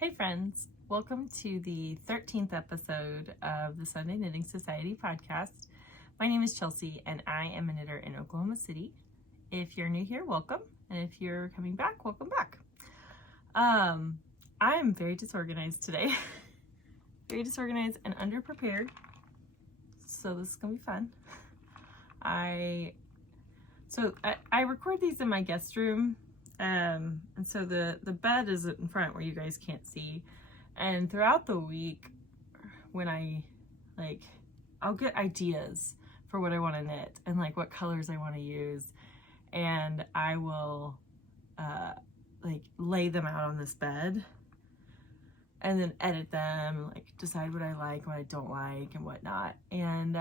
Hey friends, welcome to the 13th episode of the Sunday Knitting Society podcast. My name is Chelsea and I am a knitter in Oklahoma City. If you're new here, welcome. And if you're coming back, welcome back. I'm very disorganized today. Very disorganized and underprepared. So this is gonna be fun. I record these in my guest room. And so the bed is in front where you guys can't see, and throughout the week when I'll get ideas for what I want to knit and like what colors I want to use, and I will lay them out on this bed and then edit them and like decide what I like, what I don't like and whatnot. And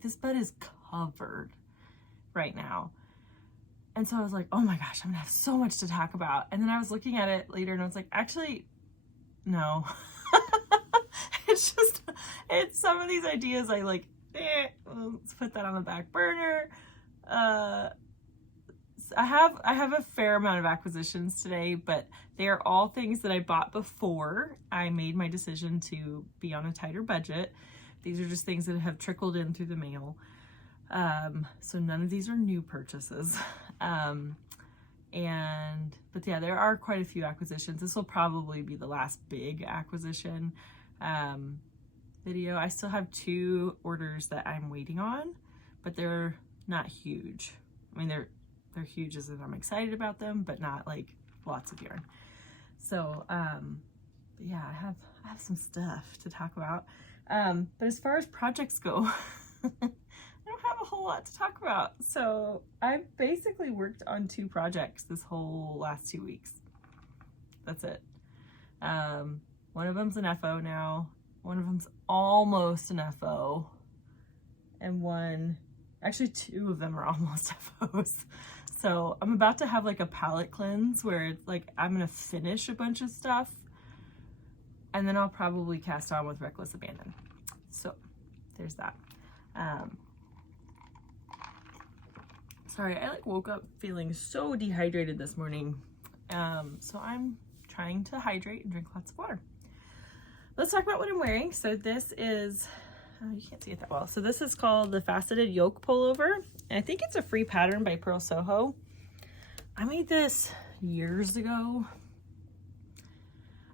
this bed is covered right now. And so I was like, oh my gosh, I'm gonna have so much to talk about. And then I was looking at it later and I was like, actually, no. It's some of these ideas I like, let's put that on the back burner. I have a fair amount of acquisitions today, but they are all things that I bought before I made my decision to be on a tighter budget. These are just things that have trickled in through the mail. So none of these are new purchases. But yeah, there are quite a few acquisitions. This will probably be the last big acquisition, video. I still have 2 orders that I'm waiting on, but they're not huge. I mean, they're huge as if I'm excited about them, but not like lots of yarn. So, but yeah, I have some stuff to talk about. But as far as projects go, I don't have a whole lot to talk about. So I've basically worked on 2 projects this whole last 2 weeks. That's it. One of them's an FO now. One of them's almost an FO. And actually 2 of them are almost FOs. So I'm about to have like a palette cleanse where it's like I'm gonna finish a bunch of stuff and then I'll probably cast on with Reckless Abandon. So there's that. Sorry, I woke up feeling so dehydrated this morning. So I'm trying to hydrate and drink lots of water. Let's talk about what I'm wearing. So this is, you can't see it that well. So this is called the Faceted Yolk pullover. And I think it's a free pattern by Pearl Soho. I made this years ago.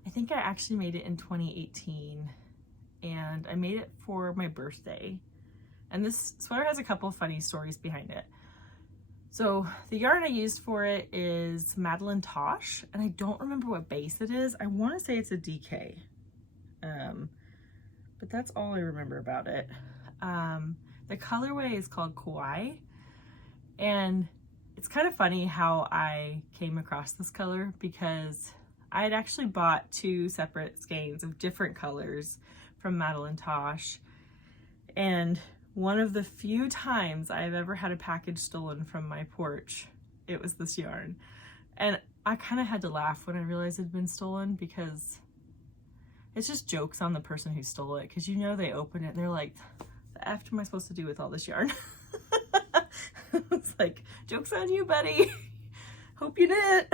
I think I actually made it in 2018 and I made it for my birthday. And this sweater has a couple of funny stories behind it. So the yarn I used for it is Madeline Tosh, and I don't remember what base it is. I want to say it's a DK, but that's all I remember about it. The colorway is called Cowl, and it's kind of funny how I came across this color because I had actually bought 2 separate skeins of different colors from Madeline Tosh, and one of the few times I've ever had a package stolen from my porch, it was this yarn. And I kind of had to laugh when I realized it had been stolen because it's just jokes on the person who stole it. Because you know they open it and they're like, the F am I supposed to do with all this yarn? It's like, joke's on you, buddy. Hope you knit.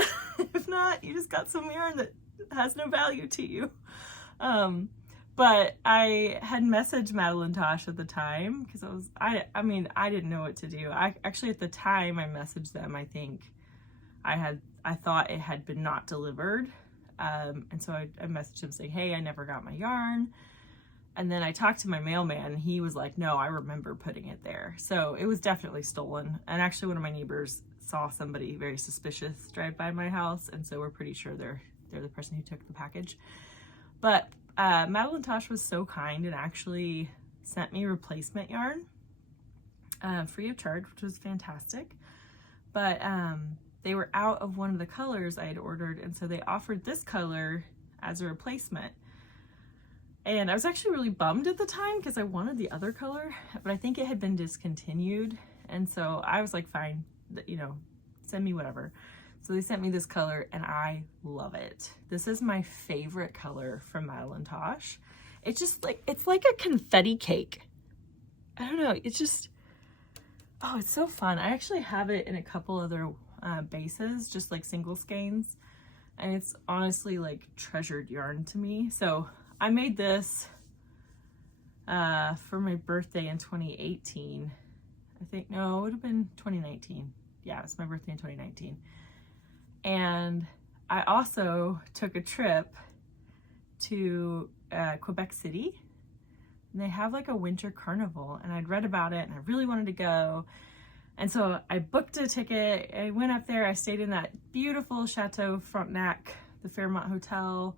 If not, you just got some yarn that has no value to you. But I had messaged Madeline Tosh at the time because I didn't know what to do. Actually at the time I messaged them, I think I thought it had been not delivered. And so I messaged him saying, hey, I never got my yarn. And then I talked to my mailman and he was like, no, I remember putting it there. So it was definitely stolen. And actually one of my neighbors saw somebody very suspicious drive by my house. And so we're pretty sure they're the person who took the package. But Madeline Tosh was so kind and actually sent me replacement yarn free of charge, which was fantastic. But they were out of one of the colors I had ordered, and so they offered this color as a replacement. And I was actually really bummed at the time because I wanted the other color, but I think it had been discontinued. And so I was like, fine, send me whatever. So they sent me this color and I love it. This is my favorite color from Madeline Tosh. It's just like, it's like a confetti cake. I don't know. It's just, oh, it's so fun. I actually have it in a couple other bases, just like single skeins. and it's honestly like treasured yarn to me. So I made this for my birthday in 2018. I think, no, it would have been 2019. Yeah, it's my birthday in 2019. And I also took a trip to Quebec City, and they have like a winter carnival, and I'd read about it and I really wanted to go. And so I booked a ticket, I went up there, I stayed in that beautiful Chateau Frontenac, the Fairmont Hotel,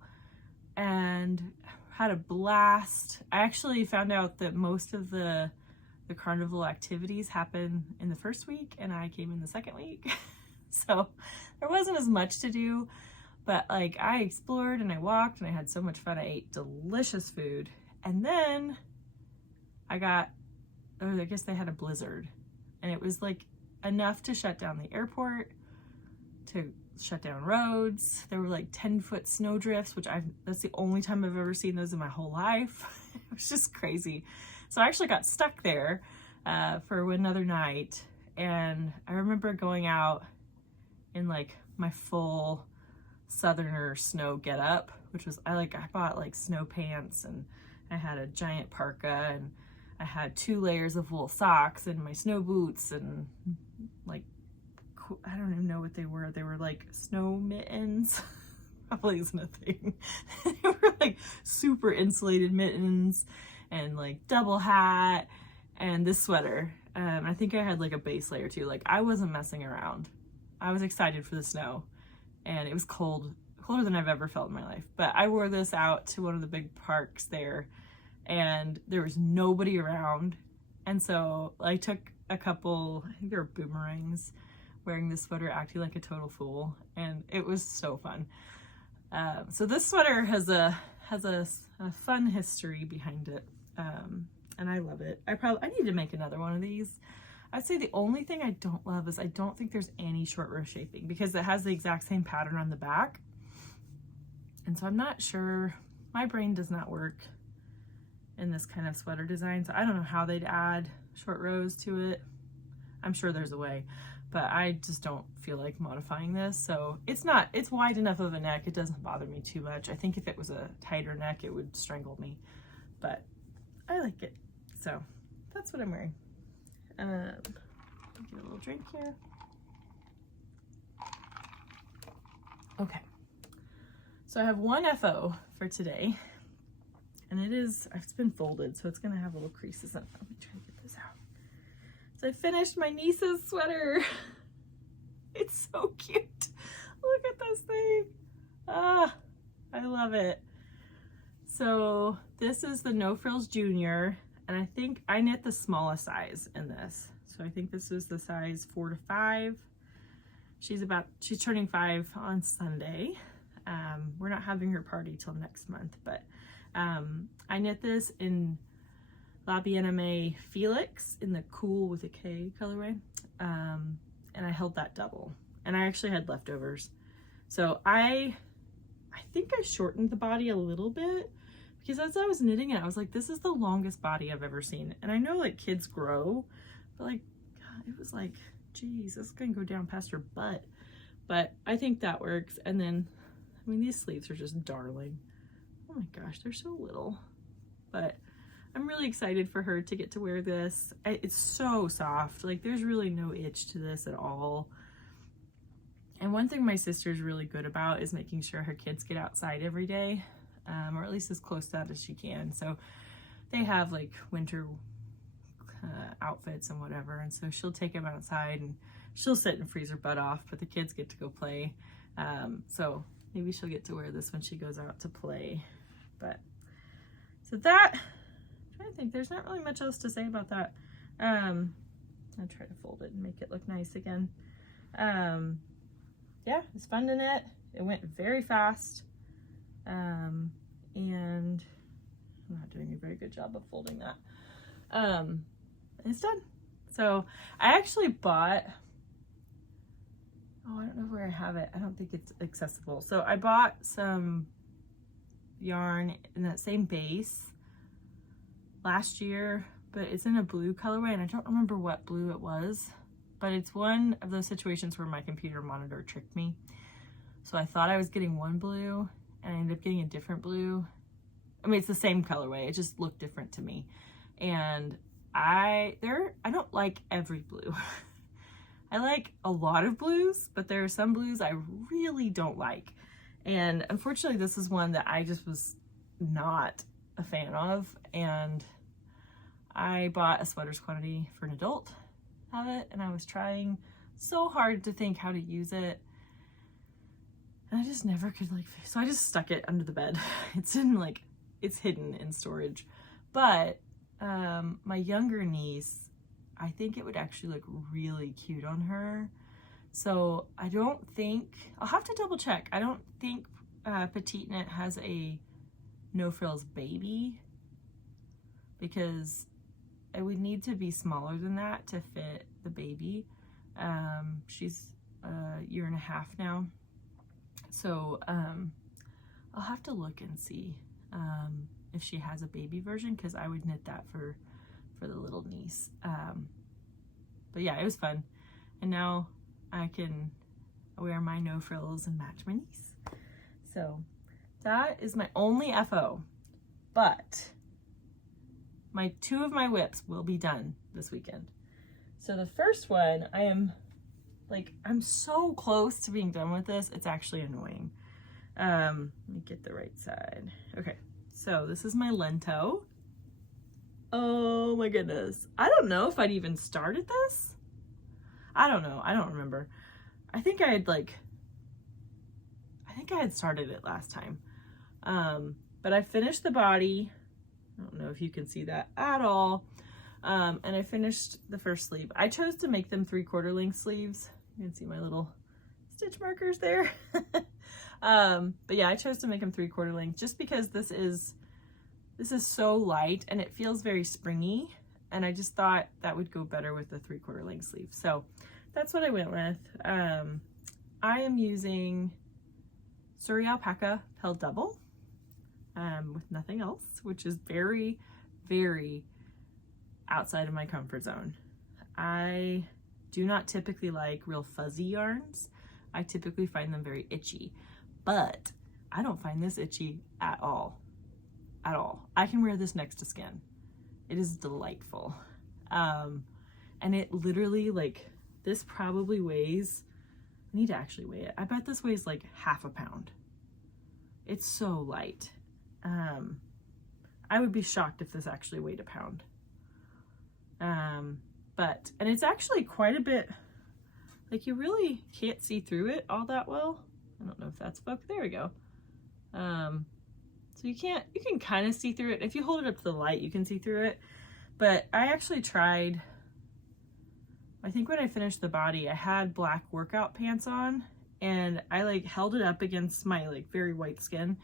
and had a blast. I actually found out that most of the carnival activities happen in the first week, and I came in the second week. So there wasn't as much to do, but like I explored and I walked and I had so much fun. I ate delicious food. And then I guess they had a blizzard, and it was like enough to shut down the airport, to shut down roads. There were like 10-foot snow drifts, which that's the only time I've ever seen those in my whole life. It was just crazy. So I actually got stuck there for another night. And I remember going out in like my full southerner snow getup, which was, I bought like snow pants, and I had a giant parka, and I had 2 layers of wool socks and my snow boots, and like, I don't even know what they were. They were like snow mittens. Probably isn't a thing. They were like super insulated mittens, and like double hat, and this sweater. I think I had like a base layer too. Like, I wasn't messing around. I was excited for the snow, and it was cold, colder than I've ever felt in my life. But I wore this out to one of the big parks there, and there was nobody around. And so I took a couple, I think they were boomerangs, wearing this sweater, acting like a total fool, and it was so fun. So this sweater has a fun history behind it, and I love it. I need to make another one of these. I'd say the only thing I don't love is I don't think there's any short row shaping, because it has the exact same pattern on the back, and so I'm not sure. My brain does not work in this kind of sweater design, so I don't know how they'd add short rows to it. I'm sure there's a way, but I just don't feel like modifying this. So it's wide enough of a neck, it doesn't bother me too much. I think if it was a tighter neck, it would strangle me, but I like it. So that's what I'm wearing. Get a little drink here. Okay, so I have one FO for today, and it's been folded, so it's gonna have little creases in it. Let me try to get this out. So I finished my niece's sweater. It's so cute. Look at this thing. Ah, I love it. So this is the No Frills Junior, and I think I knit the smallest size in this. So I think this is the size 4 to 5. She's turning 5 on Sunday. We're not having her party till next month, but I knit this in La Bien-Aimée Felix in the Cool with a K colorway, and I held that double, and I actually had leftovers. So I think I shortened the body a little bit, because as I was knitting it, I was like, this is the longest body I've ever seen. And I know like kids grow, but like, God, it was like, geez, this is gonna go down past her butt. But I think that works. And then, I mean, these sleeves are just darling. Oh my gosh, they're so little. But I'm really excited for her to get to wear this. It's so soft. Like, there's really no itch to this at all. And one thing my sister's really good about is making sure her kids get outside every day, or at least as close to that as she can. So they have like winter outfits and whatever, and so she'll take them outside and she'll sit and freeze her butt off, but the kids get to go play. So maybe she'll get to wear this when she goes out to play. But so that, I'm trying to think, there's not really much else to say about that. I'll try to fold it and make it look nice again. Yeah, it's fun to knit. It went very fast. And I'm not doing a very good job of folding that. It's done. So I actually bought, oh, I don't know where I have it. I don't think it's accessible. So I bought some yarn in that same base last year, but it's in a blue colorway, and I don't remember what blue it was, but it's one of those situations where my computer monitor tricked me. So I thought I was getting one blue and I ended up getting a different blue. I mean, it's the same colorway, it just looked different to me. And I don't like every blue. I like a lot of blues, but there are some blues I really don't like. And unfortunately, this is one that I just was not a fan of. And I bought a sweaters quantity for an adult of it, and I was trying so hard to think how to use it. And I just never could so I just stuck it under the bed. It's it's hidden in storage. But my younger niece, I think it would actually look really cute on her. So I don't think, I'll have to double check. I don't think PetiteKnit has a no frills baby, because it would need to be smaller than that to fit the baby. She's a year and a half now. So I'll have to look and see if she has a baby version, because I would knit that for the little niece. But yeah, it was fun. And now I can wear my no frills and match my niece. So that is my only FO. But two of my whips will be done this weekend. So the first one, I'm so close to being done with this, it's actually annoying. Let me get the right side. Okay, so this is my Lento. Oh my goodness. I don't know if I'd even started this. I don't know. I don't remember. I think I had started it last time. But I finished the body. I don't know if you can see that at all. And I finished the first sleeve. I chose to make them 3/4 length sleeves. You can see my little stitch markers there. But yeah, I chose to make them 3/4 length just because this is so light and it feels very springy. And I just thought that would go better with the 3/4 length sleeve. So that's what I went with. I am using Surrey Alpaca Pell Double with nothing else, which is very, very outside of my comfort zone. I do not typically like real fuzzy yarns. I typically find them very itchy, but I don't find this itchy at all. At all. I can wear this next to skin. It is delightful. And it literally, this probably weighs, I need to actually weigh it. I bet this weighs like half a pound. It's so light. I would be shocked if this actually weighed a pound. And it's actually quite a bit, you really can't see through it all that well. I don't know if that's focused. There we go. So you can kind of see through it. If you hold it up to the light, you can see through it. But I actually tried, I think when I finished the body, I had black workout pants on, and I held it up against my very white skin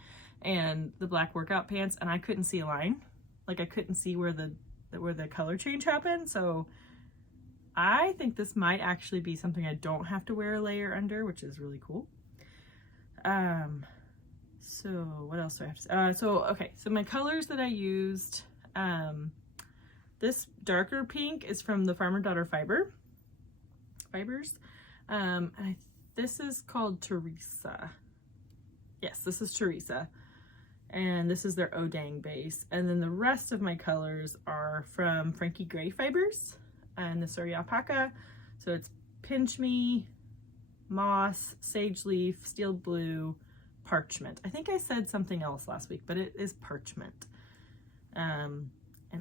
and the black workout pants, and I couldn't see a line. I couldn't see where the color change happened. So I think this might actually be something I don't have to wear a layer under, which is really cool. So what else do I have to say? Okay, so my colors that I used, this darker pink is from the Farmer Daughter Fibers. This is called Teresa. Yes, this is Teresa. And this is their Odang base. And then the rest of my colors are from Frankie Gray Fibers and the Surrey Alpaca. So it's Pinch Me, Moss, Sage Leaf, Steel Blue, Parchment. I think I said something else last week, but it is Parchment. And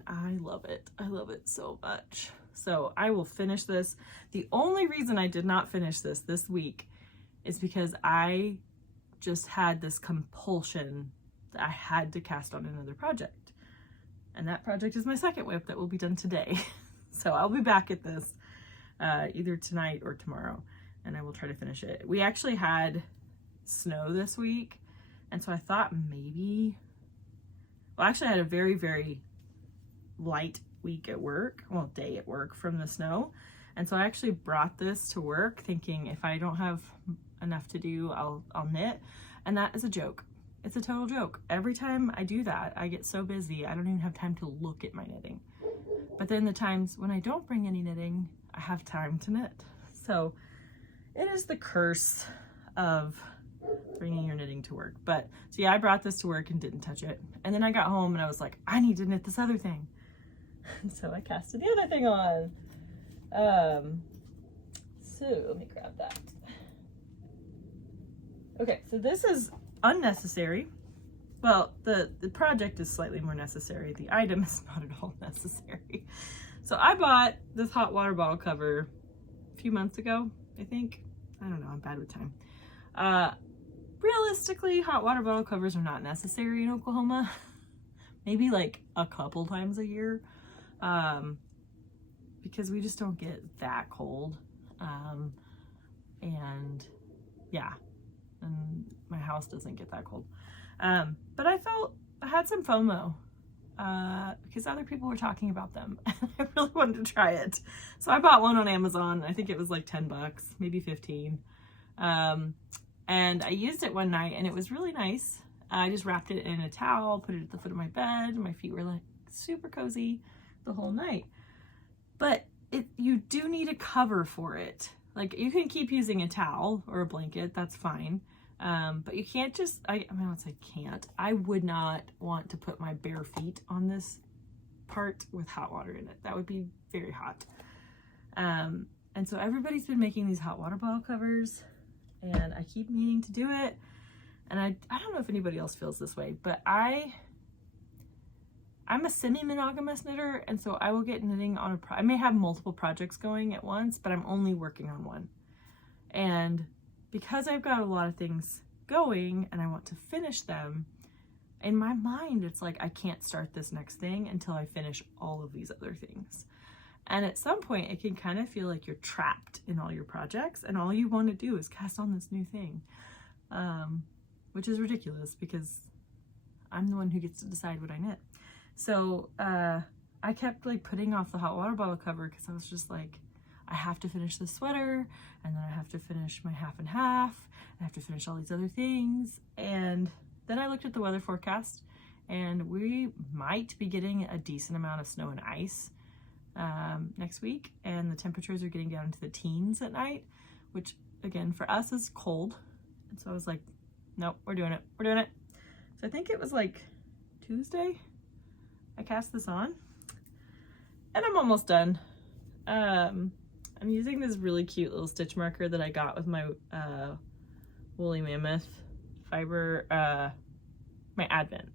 I love it. I love it so much. So I will finish this. The only reason I did not finish this week is because I just had this compulsion that I had to cast on another project. And that project is my second whip that will be done today. So I'll be back at this either tonight or tomorrow, and I will try to finish it. We actually had snow this week, and so I thought maybe, well, actually I had a very, very light week at work, well, day at work from the snow. And so I actually brought this to work thinking if I don't have enough to do, I'll knit. And that is a joke. It's a total joke. Every time I do that, I get so busy, I don't even have time to look at my knitting. But then the times when I don't bring any knitting, I have time to knit. So it is the curse of to work. But so yeah, I brought this to work and didn't touch it. And then I got home and I was like, I need to knit this other thing. And so I casted the other thing on. So let me grab that. Okay, so this is unnecessary. Well, the project is slightly more necessary. The item is not at all necessary. So I bought this hot water bottle cover a few months ago, I think. I don't know, I'm bad with time. Realistically, hot water bottle covers are not necessary in Oklahoma. Maybe like a couple times a year. Because we just don't get that cold. And yeah, and my house doesn't get that cold. But I had some FOMO, because other people were talking about them. I really wanted to try it. So I bought one on Amazon. I think it was like 10 bucks, maybe 15. And I used it one night and it was really nice. I just wrapped it in a towel, put it at the foot of my bed. My feet were like super cozy the whole night. But you do need a cover for it. Like, you can keep using a towel or a blanket, that's fine. But you can't just, I mean, I can't. I would not want to put my bare feet on this part with hot water in it. That would be very hot. And so everybody's been making these hot water bottle covers and I keep meaning to do it. And I don't know if anybody else feels this way, but I'm a semi-monogamous knitter, and so I will get knitting on I may have multiple projects going at once, but I'm only working on one. And because I've got a lot of things going and I want to finish them, in my mind, it's like I can't start this next thing until I finish all of these other things. And at some point, it can kind of feel like you're trapped in all your projects and all you want to do is cast on this new thing, which is ridiculous because I'm the one who gets to decide what I knit. So I kept like putting off the hot water bottle cover because I was just like, I have to finish this sweater, and then I have to finish my half and half, I have to finish all these other things. And then I looked at the weather forecast and we might be getting a decent amount of snow and ice next week, and the temperatures are getting down into the teens at night, which again for us is cold. And so I was like, nope, we're doing it. So I think it was like Tuesday I cast this on and I'm almost done. I'm using this really cute little stitch marker that I got with my woolly mammoth fiber, my Advent.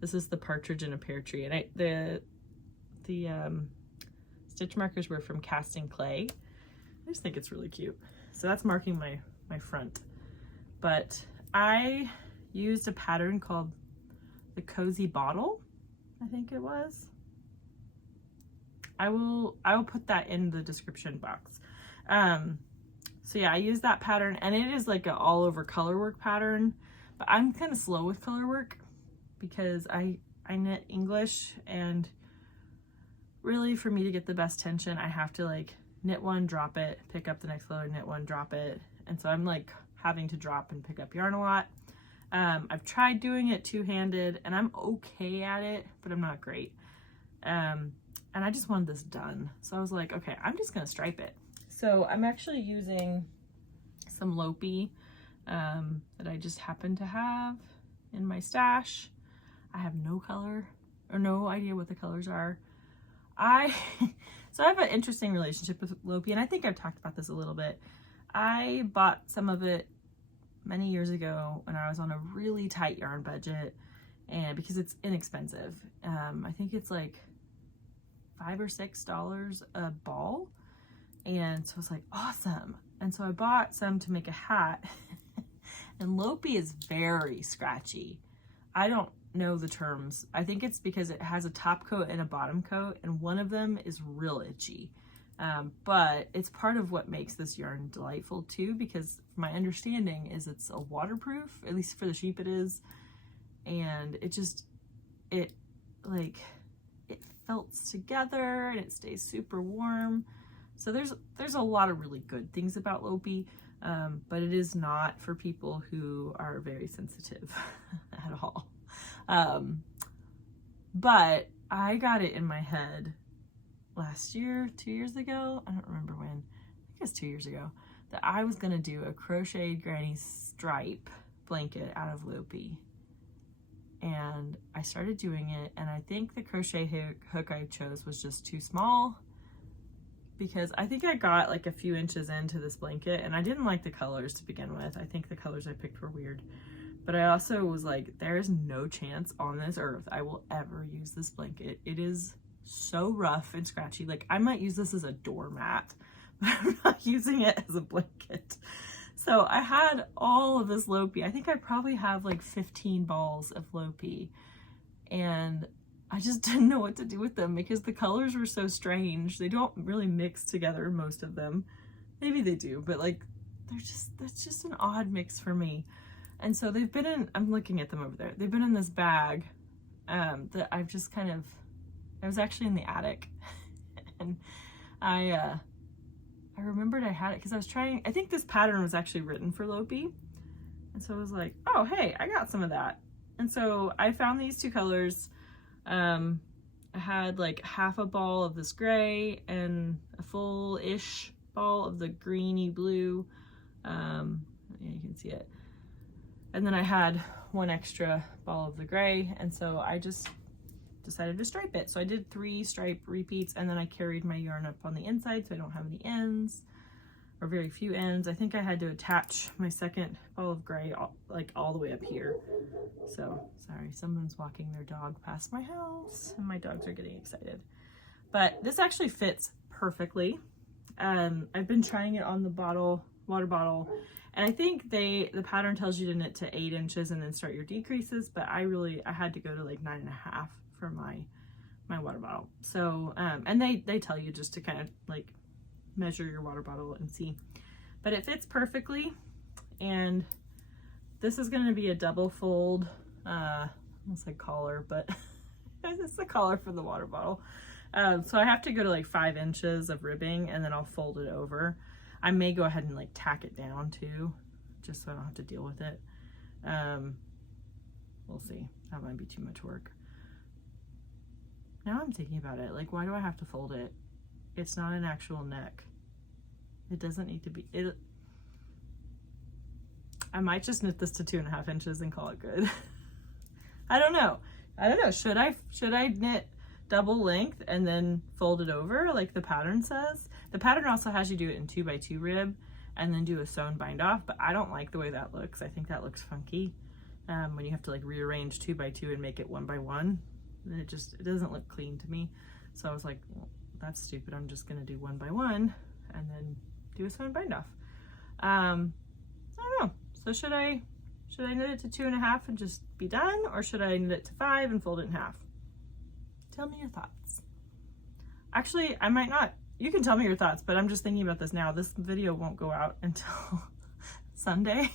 This is the partridge in a pear tree, and the stitch markers were from Casting Clay. I just think it's really cute. So that's marking my front. But I used a pattern called the Cozy Bottle, I think it was. I will put that in the description box. So yeah, I used that pattern, and it is like an all over color work pattern, but I'm kind of slow with color work because I knit English, and really for me to get the best tension, I have to like knit one, drop it, pick up the next color, knit one, drop it. And so I'm like having to drop and pick up yarn a lot. I've tried doing it two-handed and I'm okay at it, but I'm not great. And I just wanted this done. So I was like, okay, I'm just gonna stripe it. So I'm actually using some Lopey that I just happen to have in my stash. I have no color or no idea what the colors are. So I have an interesting relationship with Lopey, and I think I've talked about this a little bit. I bought some of it many years ago when I was on a really tight yarn budget, and because it's inexpensive. I think it's like $5 or $6 a ball, and so I was like, awesome. And so I bought some to make a hat. And Lopey is very scratchy. I don't know the terms. I think it's because it has a top coat and a bottom coat, and one of them is real itchy. But it's part of what makes this yarn delightful too, because my understanding is it's a waterproof, at least for the sheep it is, and it felts together and it stays super warm. So there's a lot of really good things about Lopey, but it is not for people who are very sensitive at all. But I got it in my head last year, 2 years ago, I don't remember when, I think it was 2 years ago, that I was gonna do a crocheted granny stripe blanket out of Lopi. And I started doing it, and I think the crochet hook I chose was just too small, because I think I got like a few inches into this blanket, and I didn't like the colors to begin with. I think the colors I picked were weird. But I also was like, there is no chance on this earth I will ever use this blanket. It is so rough and scratchy. Like, I might use this as a doormat, but I'm not using it as a blanket. So I had all of this Lopi. I think I probably have like 15 balls of Lopi, and I just didn't know what to do with them because the colors were so strange. They don't really mix together, most of them. Maybe they do, but like, that's just an odd mix for me. And so they've been in, I'm looking at them over there. They've been in this bag that I've just kind of, I was actually in the attic and I remembered I had it because I was trying, I think this pattern was actually written for Lopi. And so I was like, oh, hey, I got some of that. And so I found these two colors. I had like half a ball of this gray and a full-ish ball of the greeny blue. Yeah, you can see it. And then I had one extra ball of the gray. And so I just decided to stripe it. So I did 3 stripe repeats, and then I carried my yarn up on the inside so I don't have any ends, or very few ends. I think I had to attach my second ball of gray all the way up here. So sorry, someone's walking their dog past my house and my dogs are getting excited. But this actually fits perfectly. I've been trying it on the water bottle, and I think the pattern tells you to knit to 8 inches and then start your decreases, but I had to go to like 9.5 for my water bottle. So and they tell you just to kind of like measure your water bottle and see, but it fits perfectly. And this is going to be a double fold, almost like collar, but it's the collar for the water bottle. So I have to go to like 5 inches of ribbing, and then I'll fold it over. I may go ahead and like tack it down too, just so I don't have to deal with it. We'll see. That might be too much work. Now I'm thinking about it, like, why do I have to fold it? It's not an actual neck. It doesn't need to be. I might just knit this to 2.5 inches and call it good. I don't know. Should I knit double length and then fold it over like the pattern says? The pattern also has you do it in 2x2 rib and then do a sewn bind off, but I don't like the way that looks. I think that looks funky when you have to like rearrange 2x2 and make it 1x1. It doesn't look clean to me. So I was like, well, that's stupid. I'm just gonna do 1x1 and then do a sewn bind off. I don't know. So should I knit it to 2.5 and just be done, or should I knit it to 5 and fold it in half? Tell me your thoughts. Actually, I might not. You can tell me your thoughts, but I'm just thinking about this now. This video won't go out until Sunday,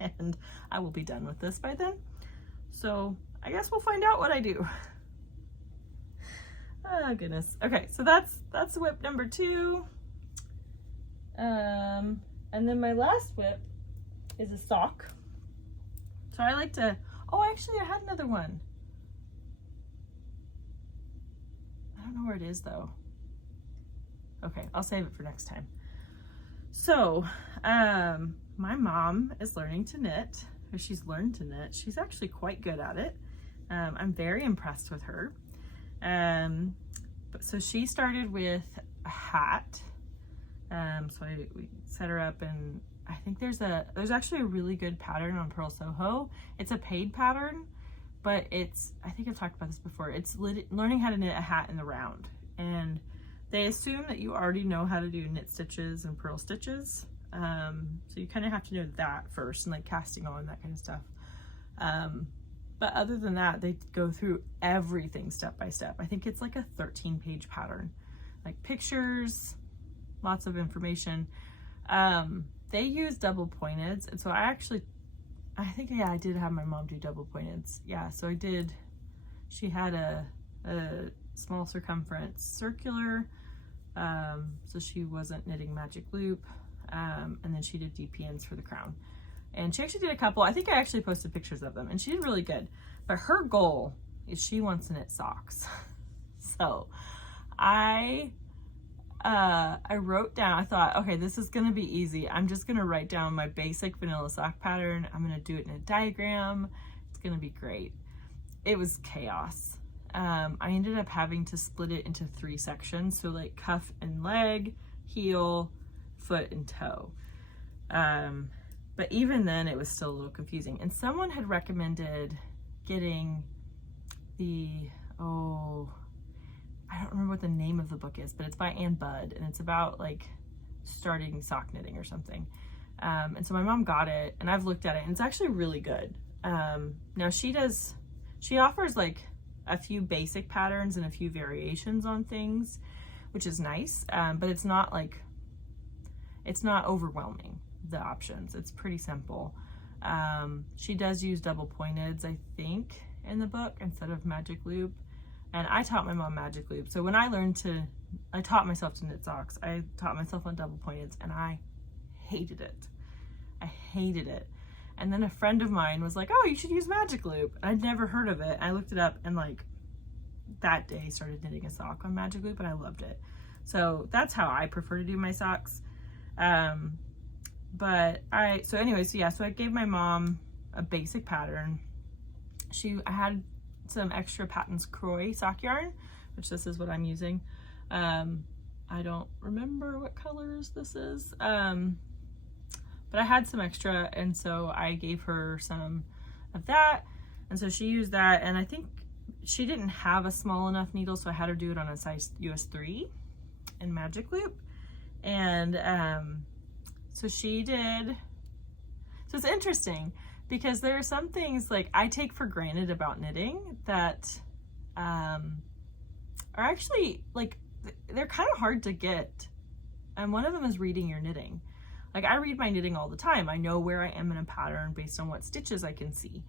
and I will be done with this by then. So I guess we'll find out what I do. Oh goodness. Okay, so that's whip number 2. And then my last whip is a sock. So I like to, oh, actually I had another one. I don't know where it is though. Okay, I'll save it for next time. So, my mom is learning to knit, or she's learned to knit. She's actually quite good at it. I'm very impressed with her. So she started with a hat. So we set her up, and I think there's actually a really good pattern on Purl Soho. It's a paid pattern, but I think I've talked about this before. It's learning how to knit a hat in the round, and they assume that you already know how to do knit stitches and purl stitches. So you kind of have to know that first, and like casting on, that kind of stuff. But other than that, they go through everything step by step. I think it's like a 13-page pattern, like pictures, lots of information. They use double pointeds, and so I think, yeah, I did have my mom do double pointeds. Yeah, so I did. She had a small circumference circular, so she wasn't knitting magic loop, and then she did DPNs for the crown. And she actually did a couple. I think I actually posted pictures of them, and she did really good. But her goal is she wants to knit socks. So I I wrote down, I thought, okay, this is going to be easy. I'm just going to write down my basic vanilla sock pattern. I'm going to do it in a diagram. It's going to be great. It was chaos. I ended up having to split it into 3 sections. So like cuff and leg, heel, foot and toe. But even then it was still a little confusing. And someone had recommended getting the, I don't remember what the name of the book is, but it's by Ann Budd, and it's about like starting sock knitting or something. And so my mom got it, and I've looked at it, and it's actually really good. Now she offers like a few basic patterns and a few variations on things, which is nice. But it's not overwhelming, the options. It's pretty simple. She does use double pointeds, I think, in the book instead of magic loop. And I taught my mom magic loop. So when I taught myself to knit socks, I taught myself on double pointeds, and I hated it. I hated it. And then a friend of mine was like, oh, you should use magic loop. I'd never heard of it. I looked it up, and like that day started knitting a sock on magic loop, and I loved it. So that's how I prefer to do my socks. So I gave my mom a basic pattern. I had some extra Patton's Croy sock yarn, which this is what I'm using. I don't remember what colors this is, but I had some extra, and so I gave her some of that, and so she used that. And I think she didn't have a small enough needle, so I had her do it on a size US 3 in magic loop. And so she did. So it's interesting because there are some things like I take for granted about knitting that are actually like, they're kind of hard to get. And one of them is reading your knitting. Like I read my knitting all the time. I know where I am in a pattern based on what stitches I can see.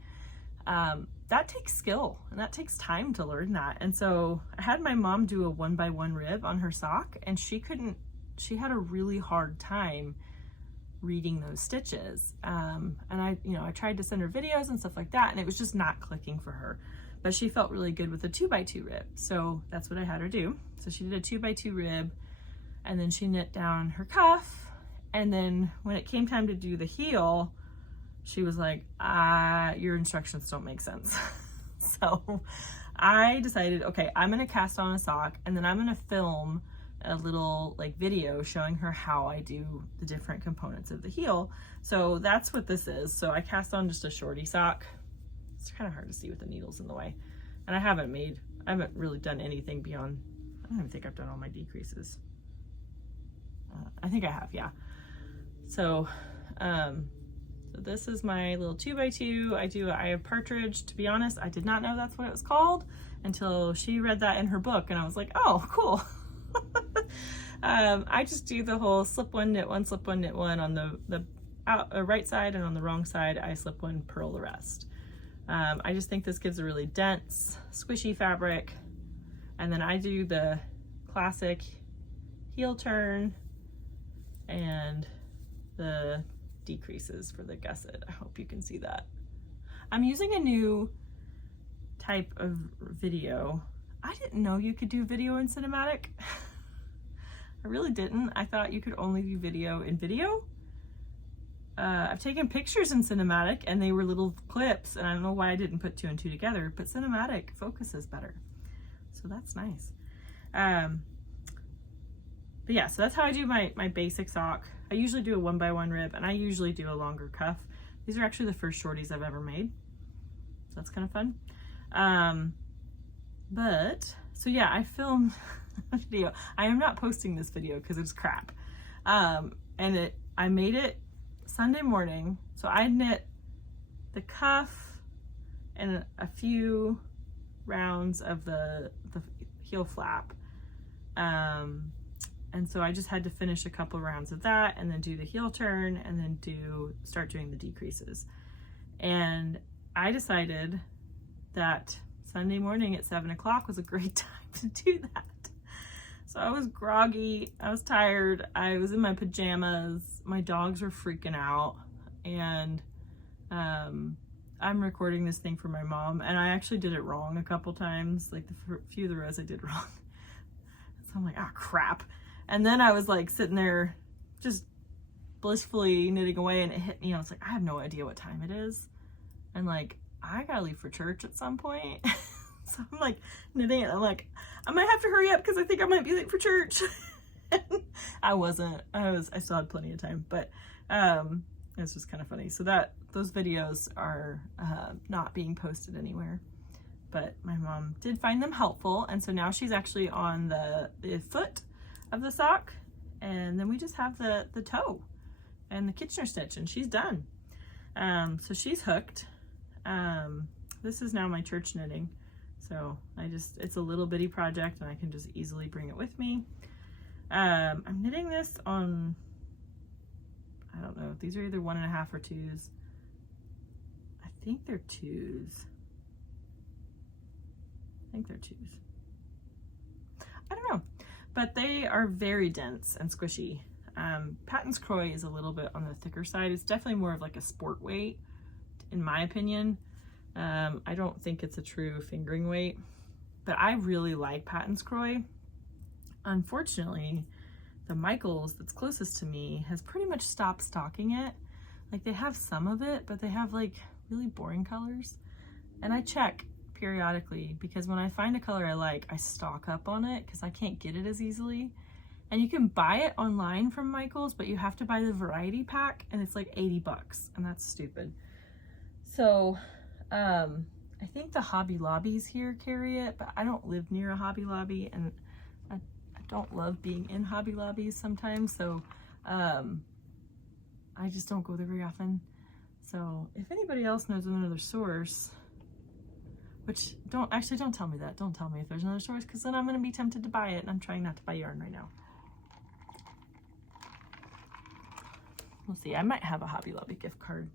That takes skill, and that takes time to learn that. And so I had my mom do a 1x1 rib on her sock, and she had a really hard time reading those stitches. And I tried to send her videos and stuff like that, and it was just not clicking for her. But she felt really good with a 2x2 rib. So that's what I had her do. So she did a 2x2 rib, and then she knit down her cuff. And then when it came time to do the heel, she was like, your instructions don't make sense. So I decided, okay, I'm gonna cast on a sock, and then I'm gonna film a little like video showing her how I do the different components of the heel. So that's what this is. So I cast on just a shorty sock. It's kind of hard to see with the needles in the way. And I haven't really done anything beyond, I don't even think I've done all my decreases. I think I have, yeah. So this is my little 2x2. I have partridge. To be honest, I did not know that's what it was called until she read that in her book, and I was like, oh, cool. I just do the whole slip one, knit one, slip one, knit one on the right side, and on the wrong side, I slip one, purl the rest. I just think this gives a really dense, squishy fabric. And then I do the classic heel turn and the decreases for the gusset. I hope you can see that. I'm using a new type of video. I didn't know you could do video in cinematic. I really didn't. I thought you could only do video in video. I've taken pictures in cinematic, and they were little clips, and I don't know why I didn't put 2 and 2 together, but cinematic focuses better. So that's nice. But yeah, so that's how I do my basic sock. I usually do a 1x1 rib, and I usually do a longer cuff. These are actually the first shorties I've ever made. So that's kind of fun. So yeah, I filmed a video. I am not posting this video because it's crap. I made it Sunday morning. So I knit the cuff and a few rounds of the heel flap. And so I just had to finish a couple rounds of that, and then do the heel turn, and then start doing the decreases. And I decided that Sunday morning at 7 o'clock was a great time to do that. So I was groggy, I was tired, I was in my pajamas, my dogs were freaking out, and I'm recording this thing for my mom, and I actually did it wrong a couple times, like the few of the rows I did wrong. So I'm like, oh crap. And then I was like sitting there just blissfully knitting away, and it hit me. I was like, I have no idea what time it is. And like, I gotta leave for church at some point. So I'm like knitting it. I'm like, I might have to hurry up because I think I might be late for church. I wasn't. I still had plenty of time, but it's just kind of funny. So those videos are not being posted anywhere, but my mom did find them helpful, and so now she's actually on the foot of the sock, and then we just have the toe and the Kitchener stitch, and she's done. So she's hooked. This is now my church knitting. So it's a little bitty project, and I can just easily bring it with me. I'm knitting this on, I don't know, these are either 1.5 or 2s. I think they're 2s. I don't know, but they are very dense and squishy. Patton's Croy is a little bit on the thicker side. It's definitely more of like a sport weight, in my opinion. I don't think it's a true fingering weight, but I really like Patton's Croy. Unfortunately, the Michaels that's closest to me has pretty much stopped stocking it. Like, they have some of it, but they have like really boring colors. And I check periodically because when I find a color I like, I stock up on it because I can't get it as easily. And you can buy it online from Michaels, but you have to buy the variety pack, and it's like $80, and that's stupid. So I think the Hobby Lobbies here carry it, but I don't live near a Hobby Lobby, and I don't love being in Hobby Lobbies sometimes, so I just don't go there very often. So if anybody else knows another source, which don't tell me that. Don't tell me if there's another source, because then I'm going to be tempted to buy it, and I'm trying not to buy yarn right now. We'll see. I might have a Hobby Lobby gift card.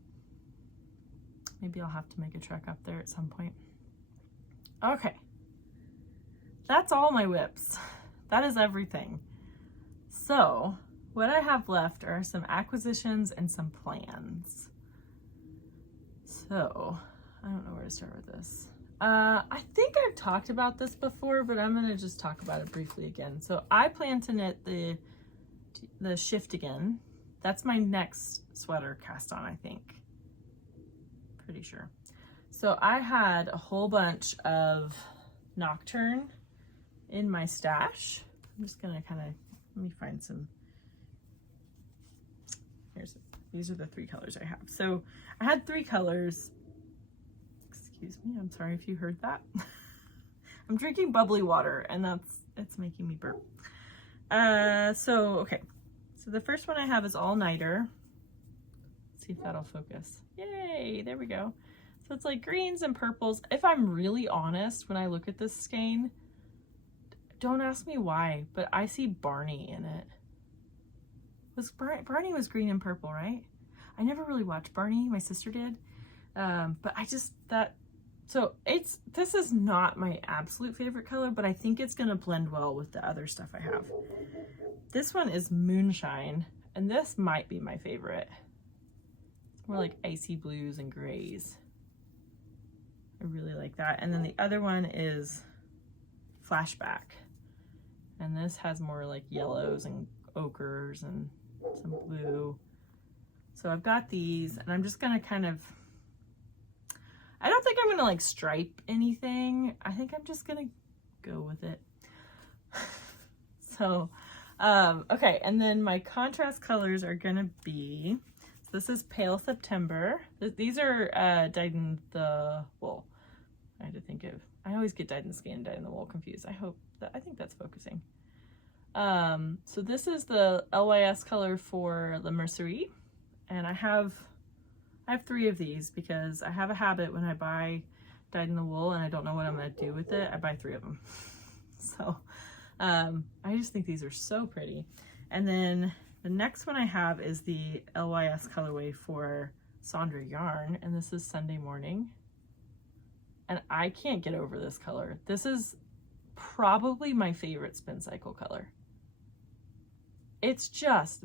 Maybe I'll have to make a trek up there at some point. Okay. That's all my whips. That is everything. So what I have left are some acquisitions and some plans. So I don't know where to start with this. I think I've talked about this before, but I'm going to just talk about it briefly again. So I plan to knit the Shiftigan. That's my next sweater cast on, I think. Pretty sure. So I had a whole bunch of Nocturne in my stash. I'm just gonna let me find some. These are the 3 colors I have. So I had 3 colors. Excuse me, I'm sorry if you heard that. I'm drinking bubbly water, and it's making me burp. Okay. So the first one I have is All Nighter. Let's see if that'll focus. Yay, there we go. So it's like greens and purples. If I'm really honest, when I look at this skein, don't ask me why, but I see Barney in it. Barney was green and purple, right? I never really watched Barney. My sister did. But this is not my absolute favorite color, but I think it's gonna blend well with the other stuff I have. This one is Moonshine, and this might be my favorite. It's more like icy blues and grays. I really like that. And then the other one is Flashback, and this has more like yellows and ochres and some blue. So I've got these, and I'm just gonna I don't think I'm gonna like stripe anything. I think I'm just gonna go with it. So, okay, and then my contrast colors are gonna be, so this is Pale September. These are dyed in the wool. I had to think of, I always get dyed in the skin and dyed in the wool confused. I think that's focusing. So this is the LYS color for La Mercerie, and I have 3 of these because I have a habit when I buy dyed in the wool and I don't know what I'm going to do with it, I buy 3 of them. So I just think these are so pretty. And then the next one I have is the LYS colorway for Sandra Yarn, and this is Sunday Morning. And I can't get over this color. This is probably my favorite spin cycle color. It's just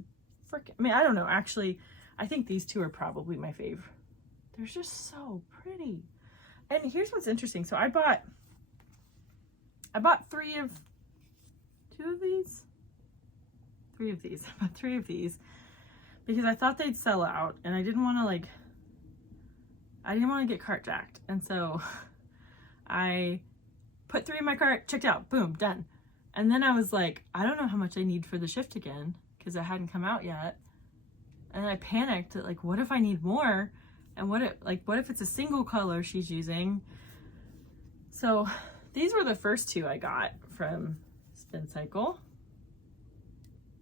freaking, I mean, I don't know, actually, I think these 2 are probably my fave. They're just so pretty. And here's what's interesting. So I bought 2 of these. 3 of these. I bought 3 of these because I thought they'd sell out and I didn't want to like, I didn't want to get cart jacked. And so I put 3 in my cart, checked out, boom, done. And then I was like, I don't know how much I need for the Shiftigan because it hadn't come out yet. And I panicked, like, what if I need more? And what if it's a single color she's using? So these were the first 2 I got from Spin Cycle.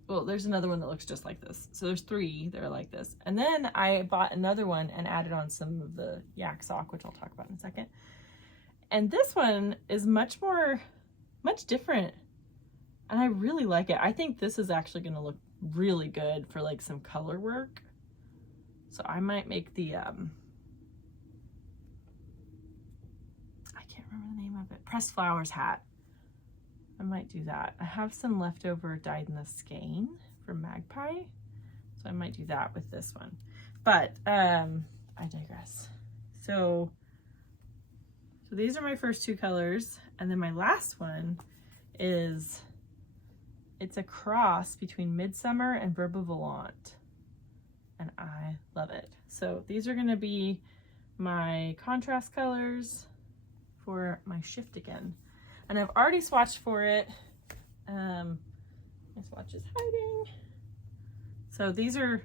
Well, there's another one that looks just like this. So there's 3 that are like this. And then I bought another one and added on some of the yak sock, which I'll talk about in a second. And this one is much different. And I really like it. I think this is actually going to look really good for like some color work. So I might make the, I can't remember the name of it, Pressed Flowers hat. I might do that. I have some leftover dyed in the skein from Magpie. So I might do that with this one. But I digress. So these are my first 2 colors. And then my last one is, it's a cross between Midsummer and Verba Volant. And I love it. So these are gonna be my contrast colors for my Shiftigan. And I've already swatched for it. My swatch is hiding. So these are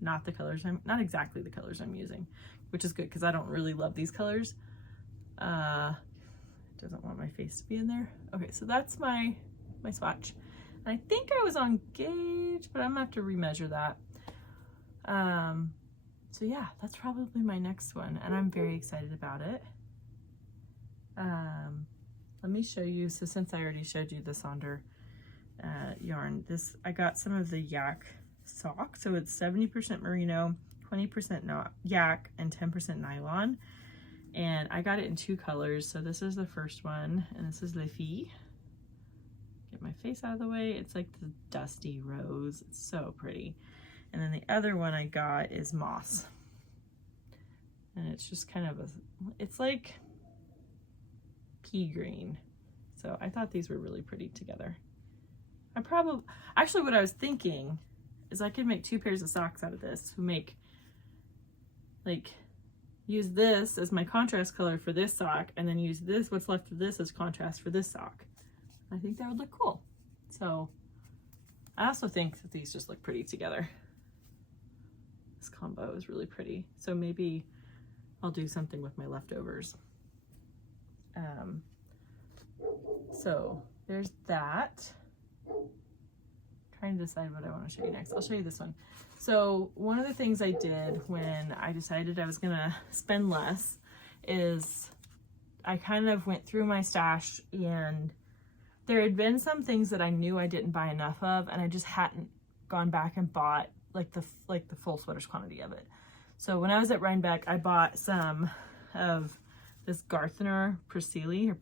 not the colors, not exactly the colors I'm using, which is good because I don't really love these colors. It doesn't want my face to be in there. Okay, so that's my swatch. And I think I was on gauge, but I'm gonna have to remeasure that. So yeah, that's probably my next one, and I'm very excited about it. Let me show you. So since I already showed you the Sonder yarn, I got some of the yak sock. So it's 70% merino, 20% yak, and 10% nylon. And I got it in 2 colors. So this is the first one, and this is Le Fille. Get my face out of the way. It's like the dusty rose. It's so pretty. And then the other one I got is Moss. And it's just kind of it's like pea green. So I thought these were really pretty together. Actually what I was thinking is I could make 2 pairs of socks out of this. Use this as my contrast color for this sock, and then use this, what's left of this, as contrast for this sock. I think that would look cool. So I also think that these just look pretty together. This combo is really pretty. So maybe I'll do something with my leftovers. So there's that. Trying to decide what I want to show you next. I'll show you this one. So one of the things I did when I decided I was gonna spend less is I kind of went through my stash, and there had been some things that I knew I didn't buy enough of, and I just hadn't gone back and bought like the full sweaters quantity of it. So when I was at Rhinebeck, I bought some of this Gartner Presley,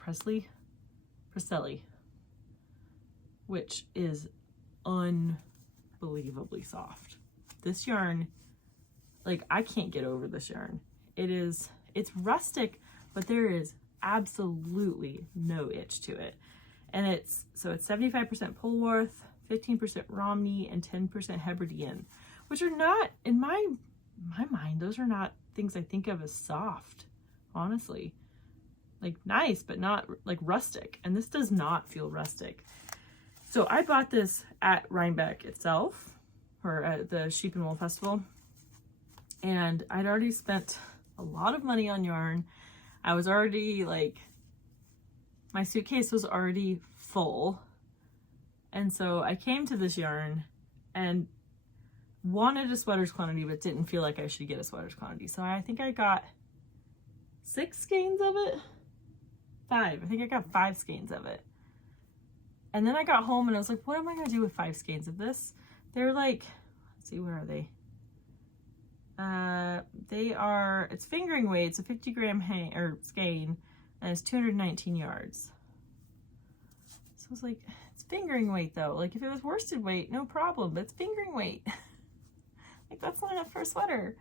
which is unbelievably soft. This yarn, like, I can't get over this yarn. It's rustic, but there is absolutely no itch to it. And it's 75% Polwarth, 15% Romney, and 10% Hebridean, which are not, in my mind, those are not things I think of as soft, honestly. Like, nice, but not like rustic. And this does not feel rustic. So I bought this at Rhinebeck itself, or at the Sheep and Wool Festival. And I'd already spent a lot of money on yarn. I was already my suitcase was already full. And so I came to this yarn and wanted a sweaters quantity, but didn't feel like I should get a sweaters quantity. So I think I got 6 skeins of it. 5. I think I got 5 skeins of it. And then I got home and I was like, what am I going to do with 5 skeins of this? They're like, let's see, where are they? It's fingering weight. It's a 50 gram skein, and it's 219 yards. So I was like, it's fingering weight though. Like, if it was worsted weight, no problem, but it's fingering weight. Like, that's not enough for a sweater.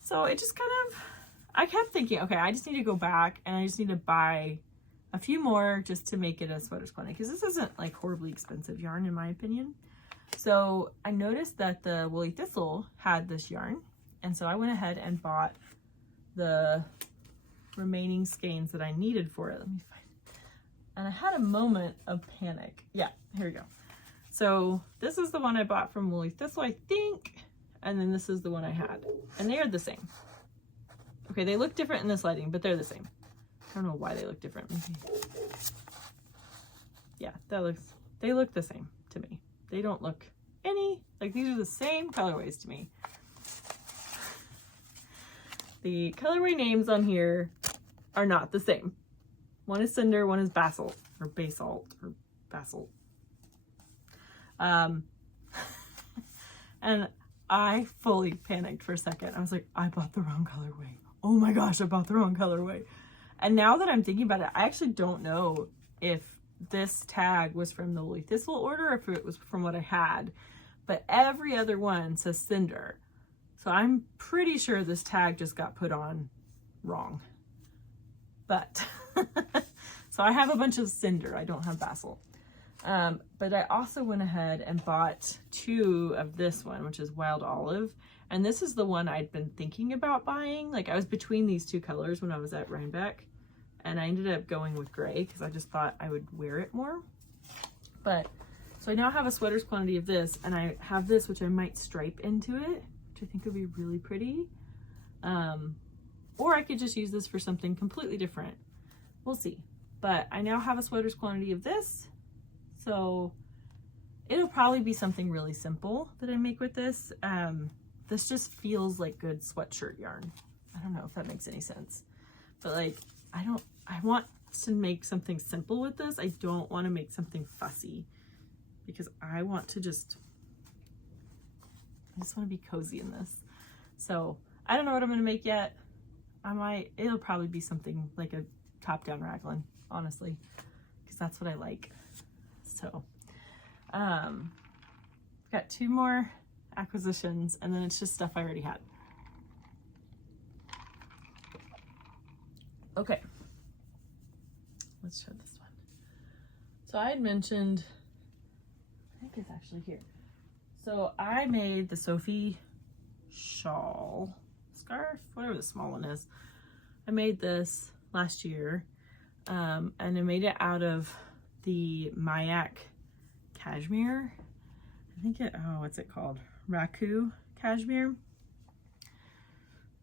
So it just kind of, I kept thinking, okay, I just need to go back and I just need to buy a few more just to make it a sweaters quantity, because this isn't like horribly expensive yarn in my opinion. So I noticed that the Woolly Thistle had this yarn, and so I went ahead and bought the remaining skeins that I needed for it. Let me find it. And I had a moment of panic. Yeah, here we go. So this is the one I bought from Woolly Thistle, I think, and then this is the one I had, and they are the same. Okay, they look different in this lighting, but they're the same. I don't know why they look different. Maybe. Yeah, they look the same to me. They don't look like these are the same colorways to me. The colorway names on here are not the same. One is cinder, one is basalt or basalt or basalt. And I fully panicked for a second. I was like, I bought the wrong colorway. Oh my gosh, I bought the wrong colorway. And now that I'm thinking about it, I actually don't know if this tag was from the Woolly Thistle order or if it was from what I had, but every other one says cinder. So I'm pretty sure this tag just got put on wrong. But, so I have a bunch of cinder. I don't have basalt. But I also went ahead and bought 2 of this one, which is Wild Olive. And this is the one I'd been thinking about buying. Like I was between these 2 colors when I was at Rhinebeck. And I ended up going with gray because I just thought I would wear it more. But, so I now have a sweater's quantity of this, and I have this, which I might stripe into it, which I think would be really pretty. Or I could just use this for something completely different. We'll see. But I now have a sweater's quantity of this. So it'll probably be something really simple that I make with this. This just feels like good sweatshirt yarn. I don't know if that makes any sense. But like, I want to make something simple with this. I don't want to make something fussy because I just want to be cozy in this. So I don't know what I'm going to make yet. It'll probably be something like a top-down raglan, honestly, because that's what I like. So, got 2 more acquisitions, and then it's just stuff I already had. Okay, let's show this one. So I had mentioned, I think it's actually here. So I made the Sophie shawl, scarf, whatever the small one is. I made this last year, and I made it out of the Mayak cashmere. I think what's it called? Raku cashmere.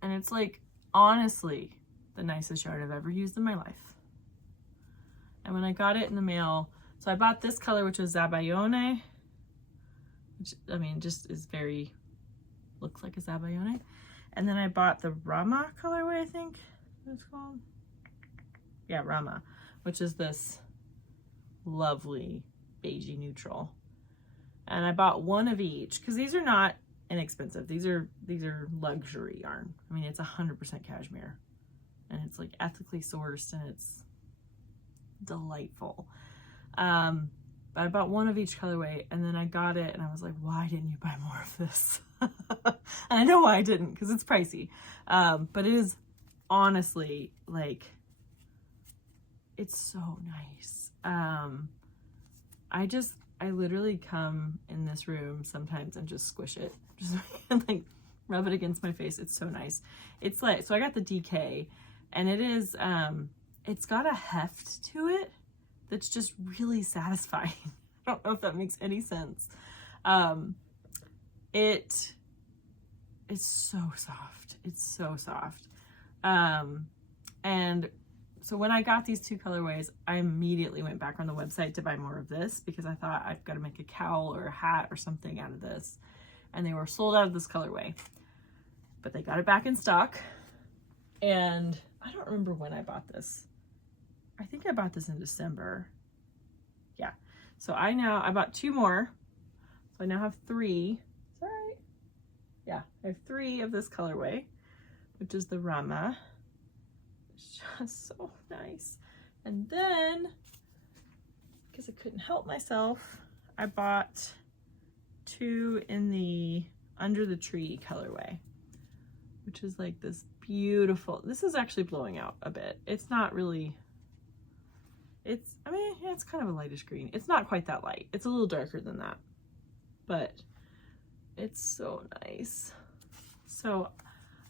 And it's like, honestly, the nicest yarn I've ever used in my life. And when I got it in the mail, so I bought this color, which was Zabayone, which, I mean, just is looks like a Zabayone. And then I bought the Rama colorway, I think it's called. Yeah, Rama, which is this lovely beigey neutral. And I bought 1 of each because these are not inexpensive. These are luxury yarn. I mean, it's 100% cashmere, and it's like ethically sourced, and it's delightful. But I bought 1 of each colorway, and then I got it and I was like, why didn't you buy more of this? And I know why I didn't, because it's pricey. But it is honestly, like, it's so nice. I literally come in this room sometimes and just squish it, just like rub it against my face. It's so nice. It's like, so I got the DK, and it is, it's got a heft to it that's just really satisfying. I don't know if that makes any sense. It's so soft. It's so soft. And so when I got these 2 colorways, I immediately went back on the website to buy more of this because I thought I've got to make a cowl or a hat or something out of this. And they were sold out of this colorway, but they got it back in stock. And I don't remember when I bought this. I think I bought this in December. Yeah. So I bought 2 more. So I now have 3. Is that right? Yeah, I have 3 of this colorway, which is the Rama. It's just so nice. And then, because I couldn't help myself, I bought 2 in the Under the Tree colorway, which is like this beautiful, this is actually blowing out a bit. It's not really, I mean, yeah, it's kind of a lightish green. It's not quite that light. It's a little darker than that. but it's so nice. So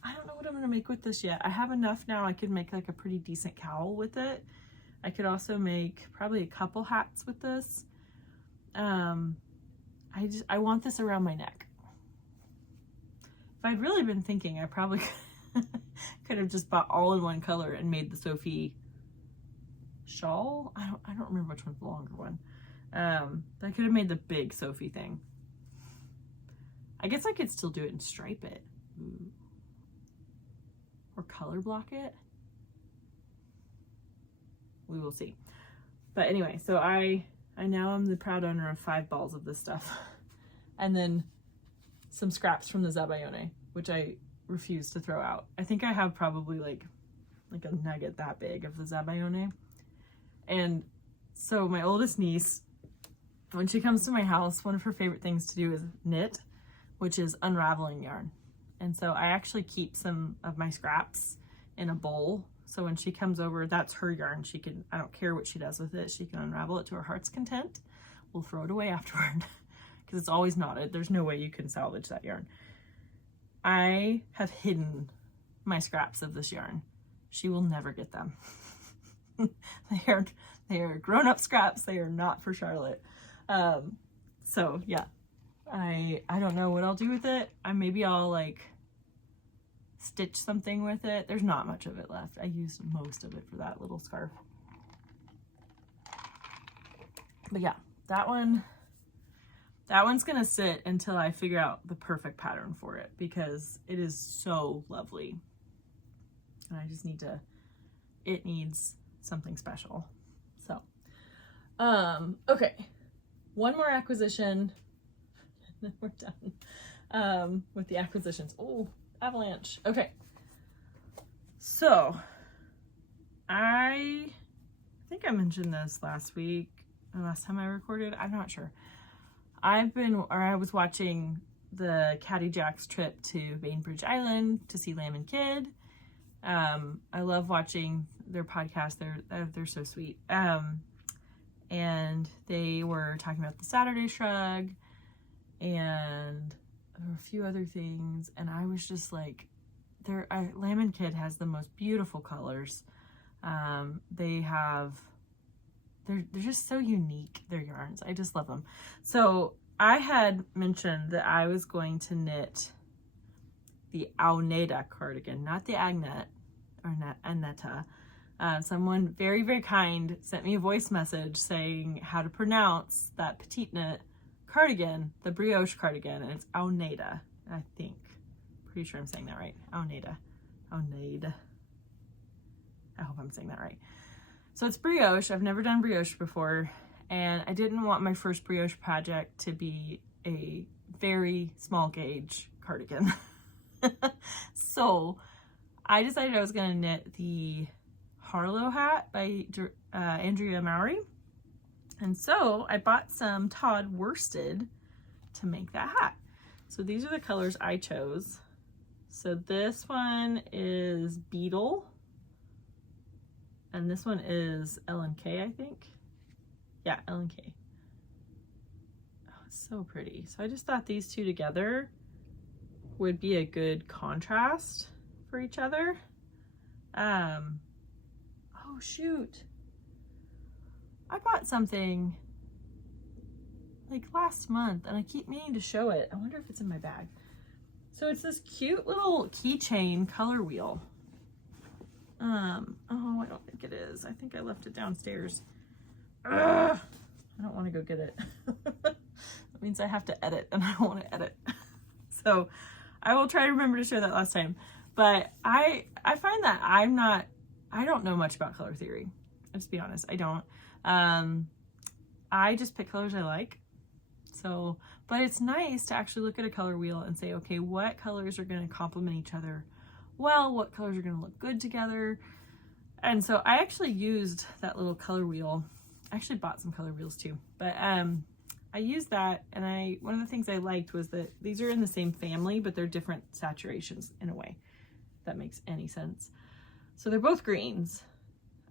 I don't know what I'm gonna make with this yet. I have enough now. I could make like a pretty decent cowl with it. I could also make probably a couple hats with this. I want this around my neck. If I'd really been thinking, I probably could have just bought all in one color and made the Sophie shawl. I don't remember which one's the longer one. But I could have made the big Sophie thing. I guess I could still do it and stripe it. Ooh. Or color block it. We will see. But anyway, so I now am the proud owner of 5 balls of this stuff. And then some scraps from the Zabayone, which I refuse to throw out. I think I have probably like a nugget that big of the Zabayone. And so my oldest niece, when she comes to my house, one of her favorite things to do is knit, which is unraveling yarn. And so I actually keep some of my scraps in a bowl. So when she comes over, that's her yarn. She can, I don't care what she does with it. She can unravel it to her heart's content. We'll throw it away afterward because it's always knotted. There's no way you can salvage that yarn. I have hidden my scraps of this yarn. She will never get them. They are grown-up scraps. They are not for Charlotte. So yeah, I don't know what I'll do with it. Maybe I'll like stitch something with it. There's not much of it left. I used most of it for that little scarf. But yeah, that one's gonna sit until I figure out the perfect pattern for it because it is so lovely. And I just it needs something special. So, okay. One more acquisition, and then we're done with the acquisitions. Oh, avalanche. Okay. So, I think I mentioned this last week, or last time I recorded. I'm not sure. I was watching the Caddy Jack's trip to Bainbridge Island to see Lamb and Kid. I love watching their podcast. They're so sweet. And they were talking about the Saturday Shrug and a few other things. And I was just like, Lamb and Kid has the most beautiful colors. They're just so unique, their yarns. I just love them. So I had mentioned that I was going to knit the Auneda cardigan, not the Agnet or Aneta. Someone very, very kind sent me a voice message saying how to pronounce that PetiteKnit cardigan, the brioche cardigan, and it's Auneda, I think. Pretty sure I'm saying that right. Auneda. I hope I'm saying that right. So it's brioche. I've never done brioche before, and I didn't want my first brioche project to be a very small gauge cardigan. So I decided I was going to knit the Harlow hat by Andrea Mowrey. And so I bought some Todd worsted to make that hat. So these are the colors I chose. So this one is Beetle. And this one is L&K, I think. Yeah, L&K. Oh, it's so pretty. So I just thought these two together would be a good contrast for each other. Oh shoot. I bought something like last month and I keep meaning to show it. I wonder if it's in my bag. So it's this cute little keychain color wheel. Oh, I don't think it is. I think I left it downstairs. Ugh, I don't want to go get it. That means I have to edit and I don't want to edit. So I will try to remember to share that last time. But I find that I don't know much about color theory. Let's be honest, I don't. I just pick colors I like. So, but it's nice to actually look at a color wheel and say, okay, what colors are going to complement each other well, what colors are going to look good together. And so I actually used that little color wheel. I actually bought some color wheels too, but I used that, and one of the things I liked was that these are in the same family, but they're different saturations in a way, if that makes any sense. So they're both greens,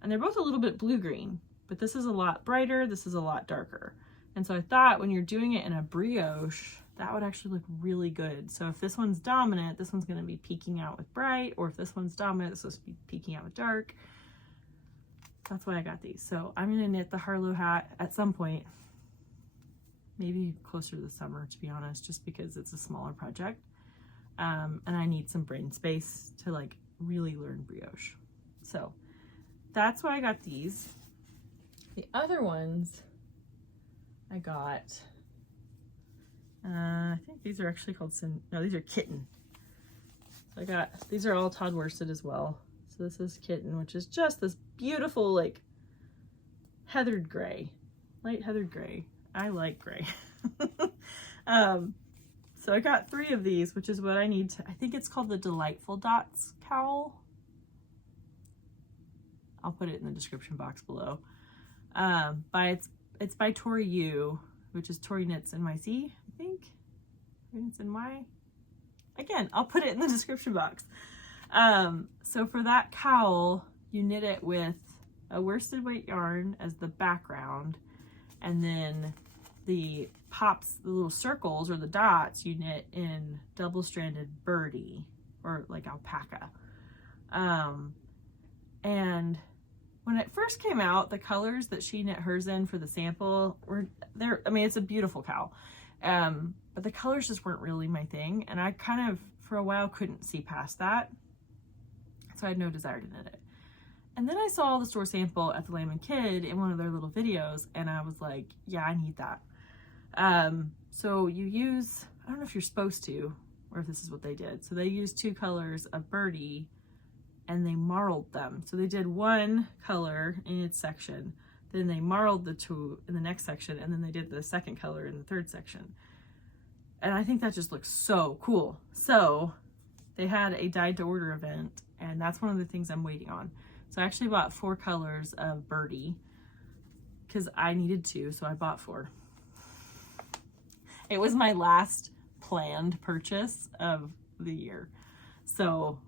and they're both a little bit blue-green, but this is a lot brighter, this is a lot darker. And so I thought when you're doing it in a brioche, that would actually look really good. So if this one's dominant, this one's going to be peeking out with bright, or if this one's dominant, this will be peeking out with dark. That's why I got these. So I'm going to knit the Harlow hat at some point, maybe closer to the summer, to be honest, just because it's a smaller project. And I need some brain space to like really learn brioche. So that's why I got these. The other ones I got, I think these are actually called, no, these are Kitten. So I got, these are all Todd worsted as well. So this is Kitten, which is just this beautiful, like, heathered gray, light heathered gray. I like gray. So I got 3 of these, which is what I need to, I think it's called the Delightful Dots cowl. I'll put it in the description box below. It's by Tori, which is Tori Knits NYC, I think. Tori Knits NY. Again, I'll put it in the description box. So for that cowl, you knit it with a worsted weight yarn as the background, and then the pops, the little circles or the dots, you knit in double-stranded birdie or like alpaca. And when it first came out, the colors that she knit hers in for the sample were there. I mean, it's a beautiful cowl, but the colors just weren't really my thing, and I kind of for a while couldn't see past that, so I had no desire to knit it. And then I saw the store sample at the Lamb & Kid in one of their little videos, and I was like, yeah, I need that. So you use, I don't know if you're supposed to, or if this is what they did. So they used 2 colors of birdie, and they marled them. So they did 1 color in its section, then they marled the 2 in the next section, and then they did the second color in the 3rd section. And I think that just looks so cool. So they had a dyed to order event, and that's one of the things I'm waiting on. So I actually bought 4 colors of birdie because I needed 2, so I bought 4. It was my last planned purchase of the year, so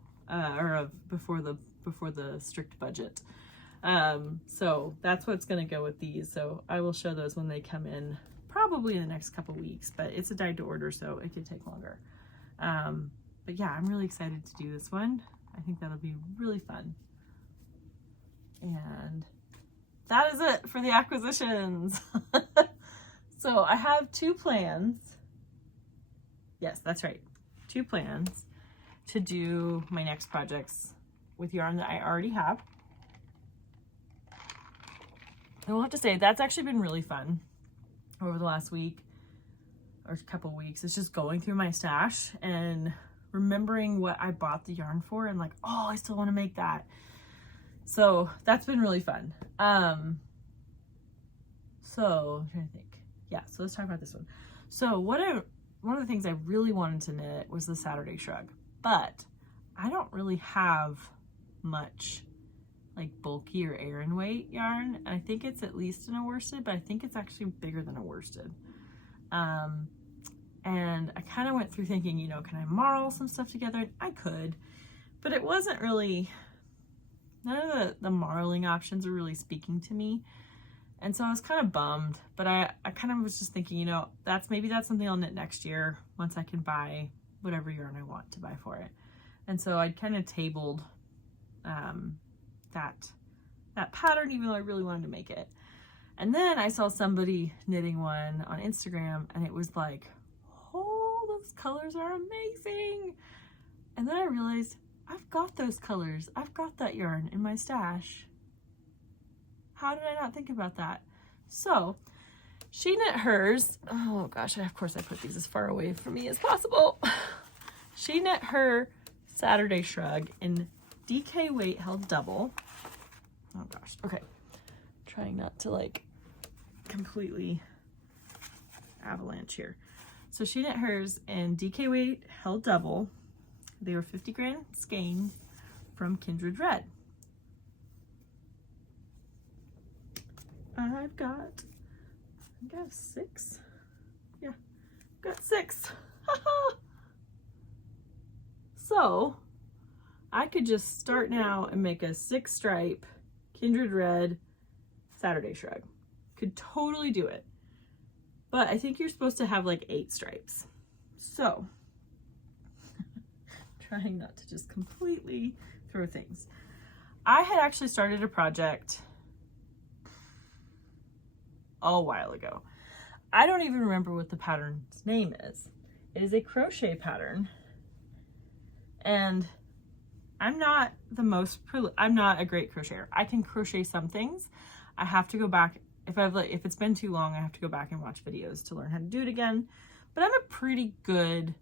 before the strict budget. So that's what's going to go with these. So I will show those when they come in, probably in the next couple weeks. But it's a dyed to order, so it could take longer. But yeah, I'm really excited to do this one. I think that'll be really fun. And that is it for the acquisitions. So I have 2 plans. Yes, that's right. 2 plans to do my next projects with yarn that I already have. I will have to say that's actually been really fun over the last week or couple weeks. It's just going through my stash and remembering what I bought the yarn for and like, oh, I still want to make that. So that's been really fun. So I'm trying to think. Yeah, so let's talk about this one. So one of the things I really wanted to knit was the Saturday Shrug, but I don't really have much like bulky or Aran weight yarn. And I think it's at least in a worsted, but I think it's actually bigger than a worsted. And I kind of went through thinking, you know, can I marl some stuff together? I could, but it wasn't really, none of the marling options are really speaking to me. And so I was kind of bummed, but I kind of was just thinking, you know, maybe that's something I'll knit next year once I can buy whatever yarn I want to buy for it. And so I'd kind of tabled that pattern, even though I really wanted to make it. And then I saw somebody knitting one on Instagram, and it was like, oh, those colors are amazing. And then I realized I've got those colors. I've got that yarn in my stash. How did I not think about that? So she knit hers. Oh gosh, of course I put these as far away from me as possible. She knit her Saturday Shrug in DK weight held double. Oh gosh, okay. Trying not to like completely avalanche here. So she knit hers in DK weight held double. They were 50 grand skein from Kindred Red. I've got 6. Yeah, I've got 6. So I could just start now and make a 6 stripe Kindred Red Saturday Shrug. Could totally do it. but I think you're supposed to have like 8 stripes. So trying not to just completely throw things. I had actually started a project a while ago. I don't even remember what the pattern's name is. It is a crochet pattern, and I'm not a great crocheter. I can crochet some things. I have to go back, if it's been too long, I have to go back and watch videos to learn how to do it again. But I'm a pretty good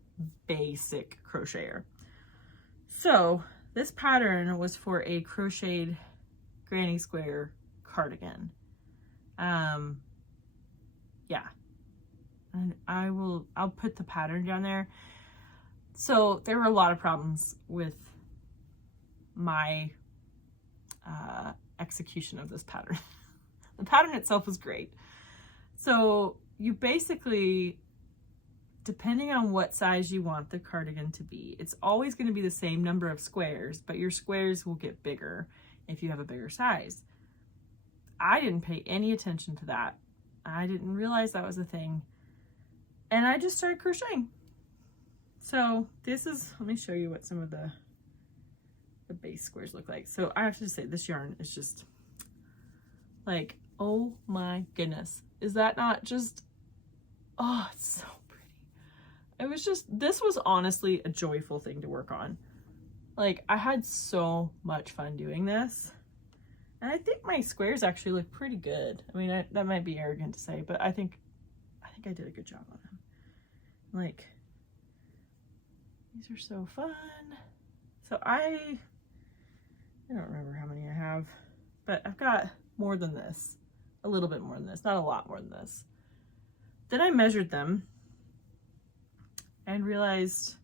basic crocheter. So this pattern was for a crocheted granny square cardigan. Yeah. And I'll put the pattern down there. So there were a lot of problems with my execution of this pattern. The pattern itself was great. So you basically, depending on what size you want the cardigan to be, it's always going to be the same number of squares, but your squares will get bigger if you have a bigger size. I didn't pay any attention to that. I didn't realize that was a thing. And I just started crocheting. So this is, let me show you what some of the base squares look like. So I have to say, this yarn is just like, oh my goodness. Is that not just, oh, it's so pretty. It was just, this was honestly a joyful thing to work on. Like, I had so much fun doing this. And I think my squares actually look pretty good. I mean, that might be arrogant to say, but I think I did a good job on them. Like, these are so fun. So I don't remember how many I have, but I've got more than this, a little bit more than this, not a lot more than this. Then I measured them and realized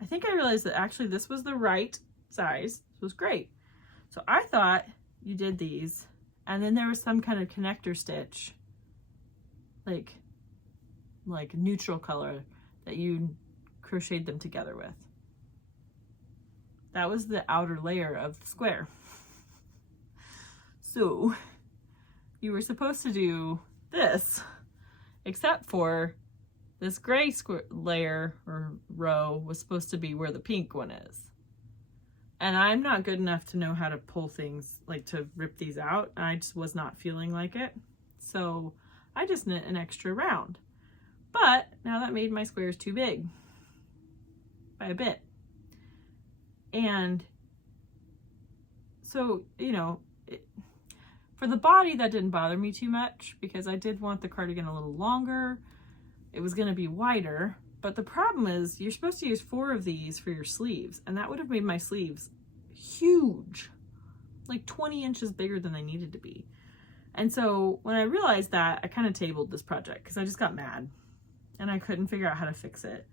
that actually this was the right size. This was great. So I thought you did these, and then there was some kind of connector stitch, like neutral color, that you crocheted them together with. That was the outer layer of the square. So you were supposed to do this, except for this gray square layer or row was supposed to be where the pink one is. And I'm not good enough to know how to pull things, like to rip these out. I just was not feeling like it. So I just knit an extra round. But now that made my squares too big by a bit. And so, you know, for the body, that didn't bother me too much because I did want the cardigan a little longer. It was going to be wider. But the problem is you're supposed to use 4 of these for your sleeves, and that would have made my sleeves huge, like 20 inches bigger than they needed to be. And so when I realized that, I kind of tabled this project because I just got mad and I couldn't figure out how to fix it.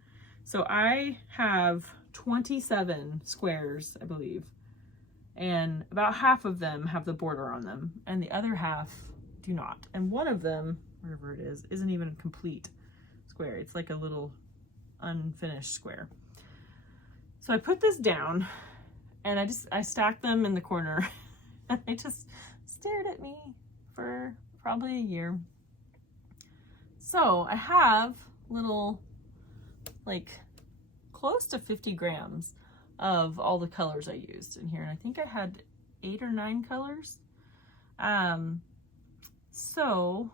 So I have 27 squares, I believe, and about half of them have the border on them and the other half do not. And one of them, wherever it is, isn't even a complete square. It's like a little unfinished square. So I put this down and I stacked them in the corner and they just stared at me for probably a year. So I have little, like, close to 50 grams of all the colors I used in here, and I think I had 8 or 9 colors. So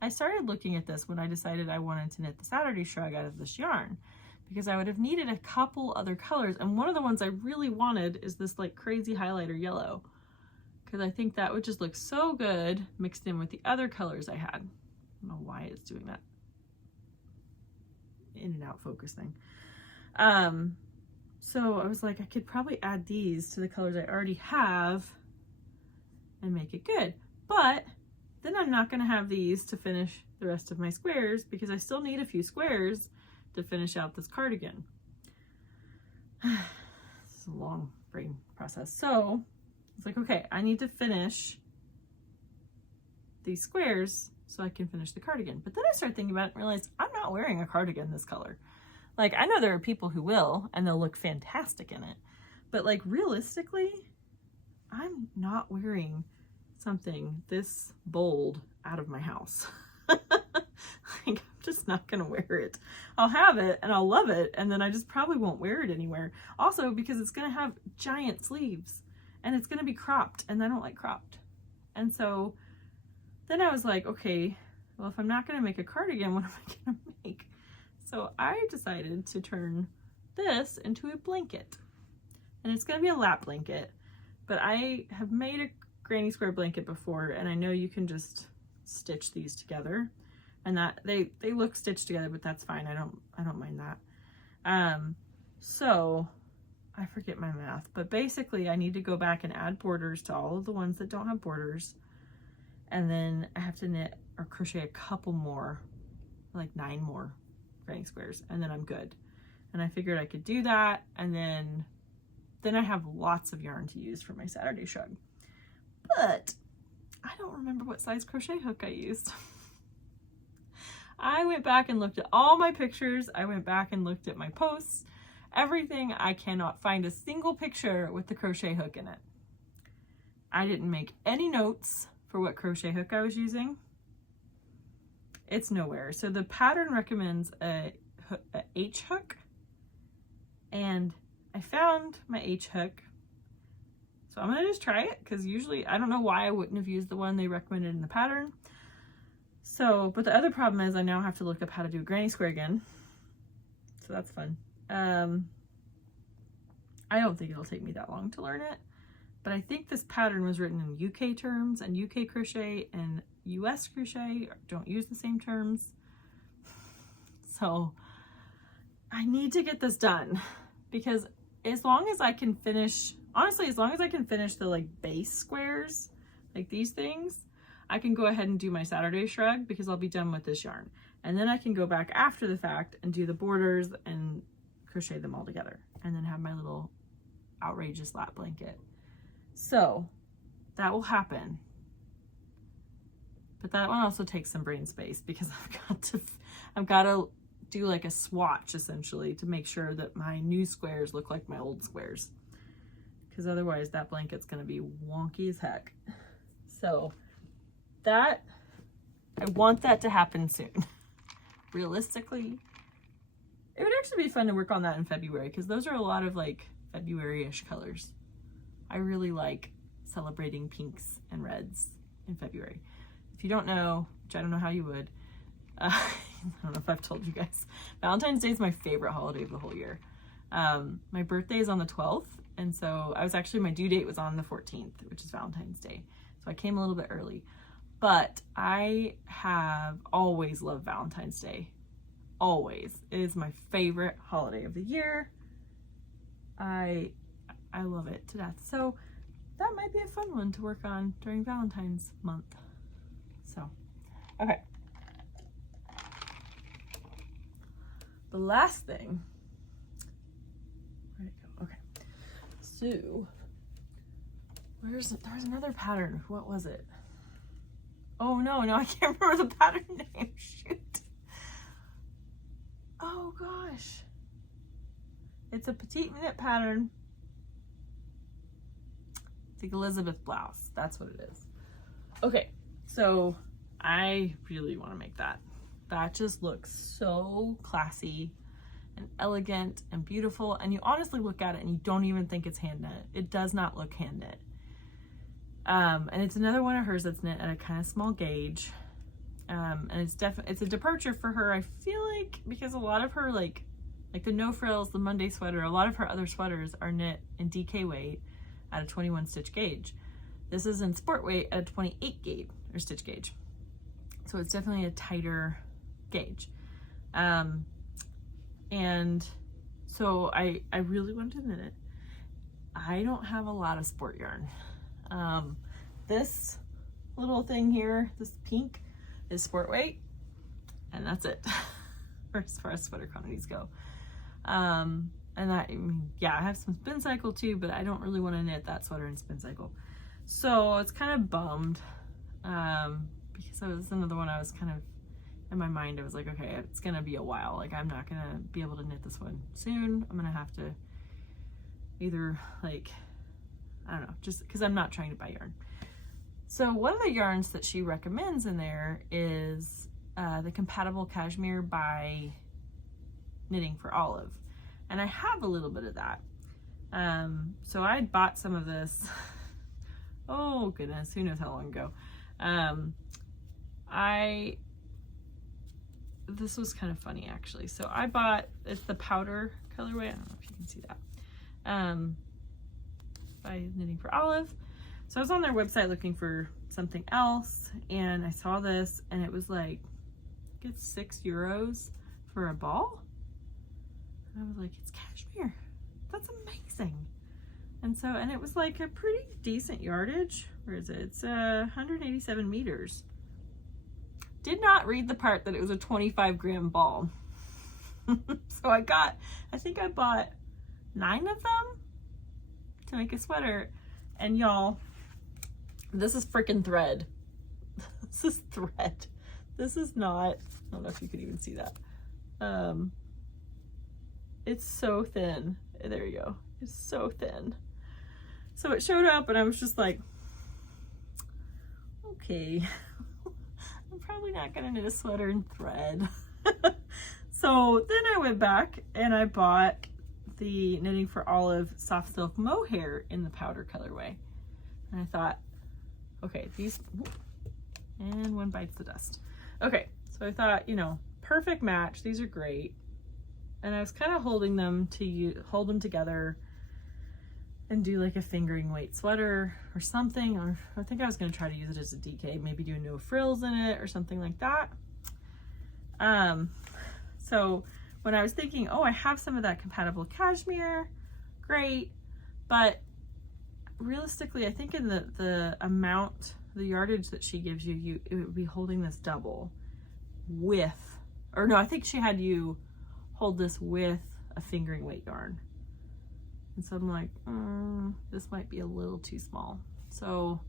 I started looking at this when I decided I wanted to knit the Saturday shrug out of this yarn, because I would have needed a couple other colors, and one of the ones I really wanted is this like crazy highlighter yellow, because I think that would just look so good mixed in with the other colors I had. I don't know why it's doing that in and out focus thing. So I was like, I could probably add these to the colors I already have and make it good, but then I'm not going to have these to finish the rest of my squares because I still need a few squares to finish out this cardigan. This is a long brain process. So it's like, okay, I need to finish these squares so I can finish the cardigan. But then I started thinking about it and realized I'm not wearing a cardigan this color. Like, I know there are people who will, and they'll look fantastic in it. But like, realistically, I'm not wearing something this bold out of my house. just not gonna wear it. I'll have it and I'll love it, and then I just probably won't wear it anywhere. Also, because it's gonna have giant sleeves and it's gonna be cropped, and I don't like cropped. And so then I was like, okay, well, if I'm not gonna make a cardigan, what am I gonna make? So I decided to turn this into a blanket, and it's gonna be a lap blanket, but I have made a granny square blanket before, and I know you can just stitch these together, and that they look stitched together, but that's fine. I don't mind that. So I forget my math, but basically I need to go back and add borders to all of the ones that don't have borders, and then I have to knit or crochet a couple more, like 9 more granny squares, and then I'm good. And I figured I could do that, and then I have lots of yarn to use for my Saturday shrug. But I don't remember what size crochet hook I used. I went back and looked at all my pictures. I went back and looked at my posts, everything. I cannot find a single picture with the crochet hook in it. I didn't make any notes for what crochet hook I was using. It's nowhere. So the pattern recommends a H hook, and I found my H hook. So I'm gonna just try it, because usually I don't know why I wouldn't have used the one they recommended in the pattern. So, but the other problem is I now have to look up how to do a granny square again. So that's fun. I don't think it'll take me that long to learn it, but I think this pattern was written in UK terms, and UK crochet and US crochet don't use the same terms. So I need to get this done, because as long as I can finish, honestly, as long as I can finish the like base squares, like these things, I can go ahead and do my Saturday shrug, because I'll be done with this yarn. And then I can go back after the fact and do the borders and crochet them all together, and then have my little outrageous lap blanket. So that will happen. But that one also takes some brain space, because I've got to do like a swatch essentially to make sure that my new squares look like my old squares, because otherwise that blanket's going to be wonky as heck. So that, I want that to happen soon. Realistically, it would actually be fun to work on that in February, because those are a lot of like February-ish colors. I really like celebrating pinks and reds in February. If you don't know, which I don't know how you would, I don't know if I've told you guys, Valentine's Day is my favorite holiday of the whole year. My birthday is on the 12th, and so my due date was on the 14th, which is Valentine's Day. So I came a little bit early, but I have always loved Valentine's Day. Always. It is my favorite holiday of the year. I love it to death. So that might be a fun one to work on during Valentine's month. So, okay. The last thing, where'd it go? Okay. So, there's another pattern. What was it? Oh no, I can't remember the pattern name. Shoot. Oh gosh. It's a PetiteKnit pattern. It's like Elizabeth blouse. That's what it is. Okay, so I really want to make that. That just looks so classy and elegant and beautiful, and you honestly look at it and you don't even think it's hand knit. It does not look hand knit. And it's another one of hers that's knit at a kind of small gauge. And it's a departure for her, I feel like, because a lot of her like the no frills, the Monday sweater, a lot of her other sweaters are knit in DK weight at a 21 stitch gauge. This is in sport weight at a 28 gauge or stitch gauge. So it's definitely a tighter gauge. And so I really wanted to knit it. I don't have a lot of sport yarn. This little thing here, this pink, is sport weight, and that's it as far as sweater quantities go. And that, I mean, yeah, I have some spin cycle too, but I don't really want to knit that sweater in spin cycle. So it's kind of bummed, because that was another one I was kind of, in my mind, I was like, okay, it's gonna be a while. Like, I'm not gonna be able to knit this one soon. I'm gonna have to either, like, I don't know, just because I'm not trying to buy yarn. So one of the yarns that she recommends in there is the Compatible Cashmere by Knitting for Olive. And I have a little bit of that. So I bought some of this, oh goodness, who knows how long ago. This was kind of funny actually. So I bought, it's the powder colorway, I don't know if you can see that, by Knitting for Olive. So I was on their website looking for something else, and I saw this, and it was like, it's €6 for a ball. And I was like, it's cashmere. That's amazing. And so, and it was like a pretty decent yardage. Where is it? It's 187 meters. Did not read the part that it was a 25-gram ball. So I think I bought 9 of them to make a sweater. And y'all, this is freaking thread. This is thread. This is not, I don't know if you could even see that. It's so thin. There you go. It's so thin. So it showed up and I was just like, okay, I'm probably not gonna knit a sweater in thread. So then I went back and I bought the Knitting for Olive soft silk mohair in the powder colorway. And I thought, okay, these, and one bites the dust. Okay, so I thought, you know, perfect match. These are great. And I was kind of holding them to hold them together and do like a fingering weight sweater or something. Or I think I was going to try to use it as a DK, maybe do no frills in it or something like that. So when I was thinking, oh, I have some of that compatible cashmere, great. But realistically, I think in the amount, the yardage that she gives you, it would be holding this double with, or no, I think she had you hold this with a fingering weight yarn. And so I'm like, this might be a little too small. So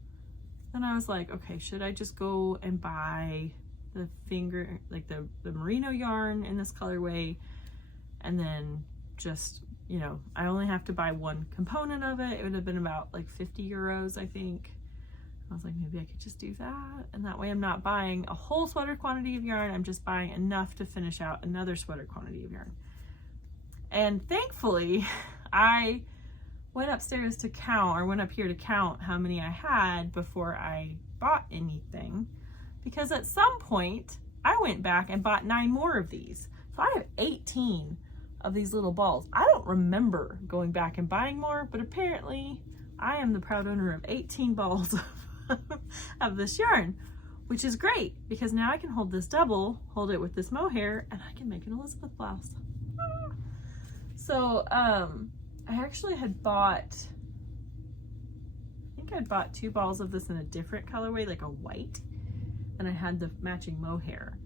then I was like, okay, should I just go and buy the the merino yarn in this colorway, and then just, you know, I only have to buy one component of it. It would have been about like 50 euros, I think. I was like, maybe I could just do that. And that way I'm not buying a whole sweater quantity of yarn. I'm just buying enough to finish out another sweater quantity of yarn. And thankfully, I went upstairs to count, or went up here to count how many I had before I bought anything. Because at some point, I went back and bought 9 more of these. So I have 18 of these little balls. I don't remember going back and buying more, but apparently I am the proud owner of 18 balls of this yarn, which is great because now I can hold this double, hold it with this mohair, and I can make an Elizabeth blouse. So I actually had bought, I think I'd bought 2 balls of this in a different colorway, like a white, and I had the matching mohair.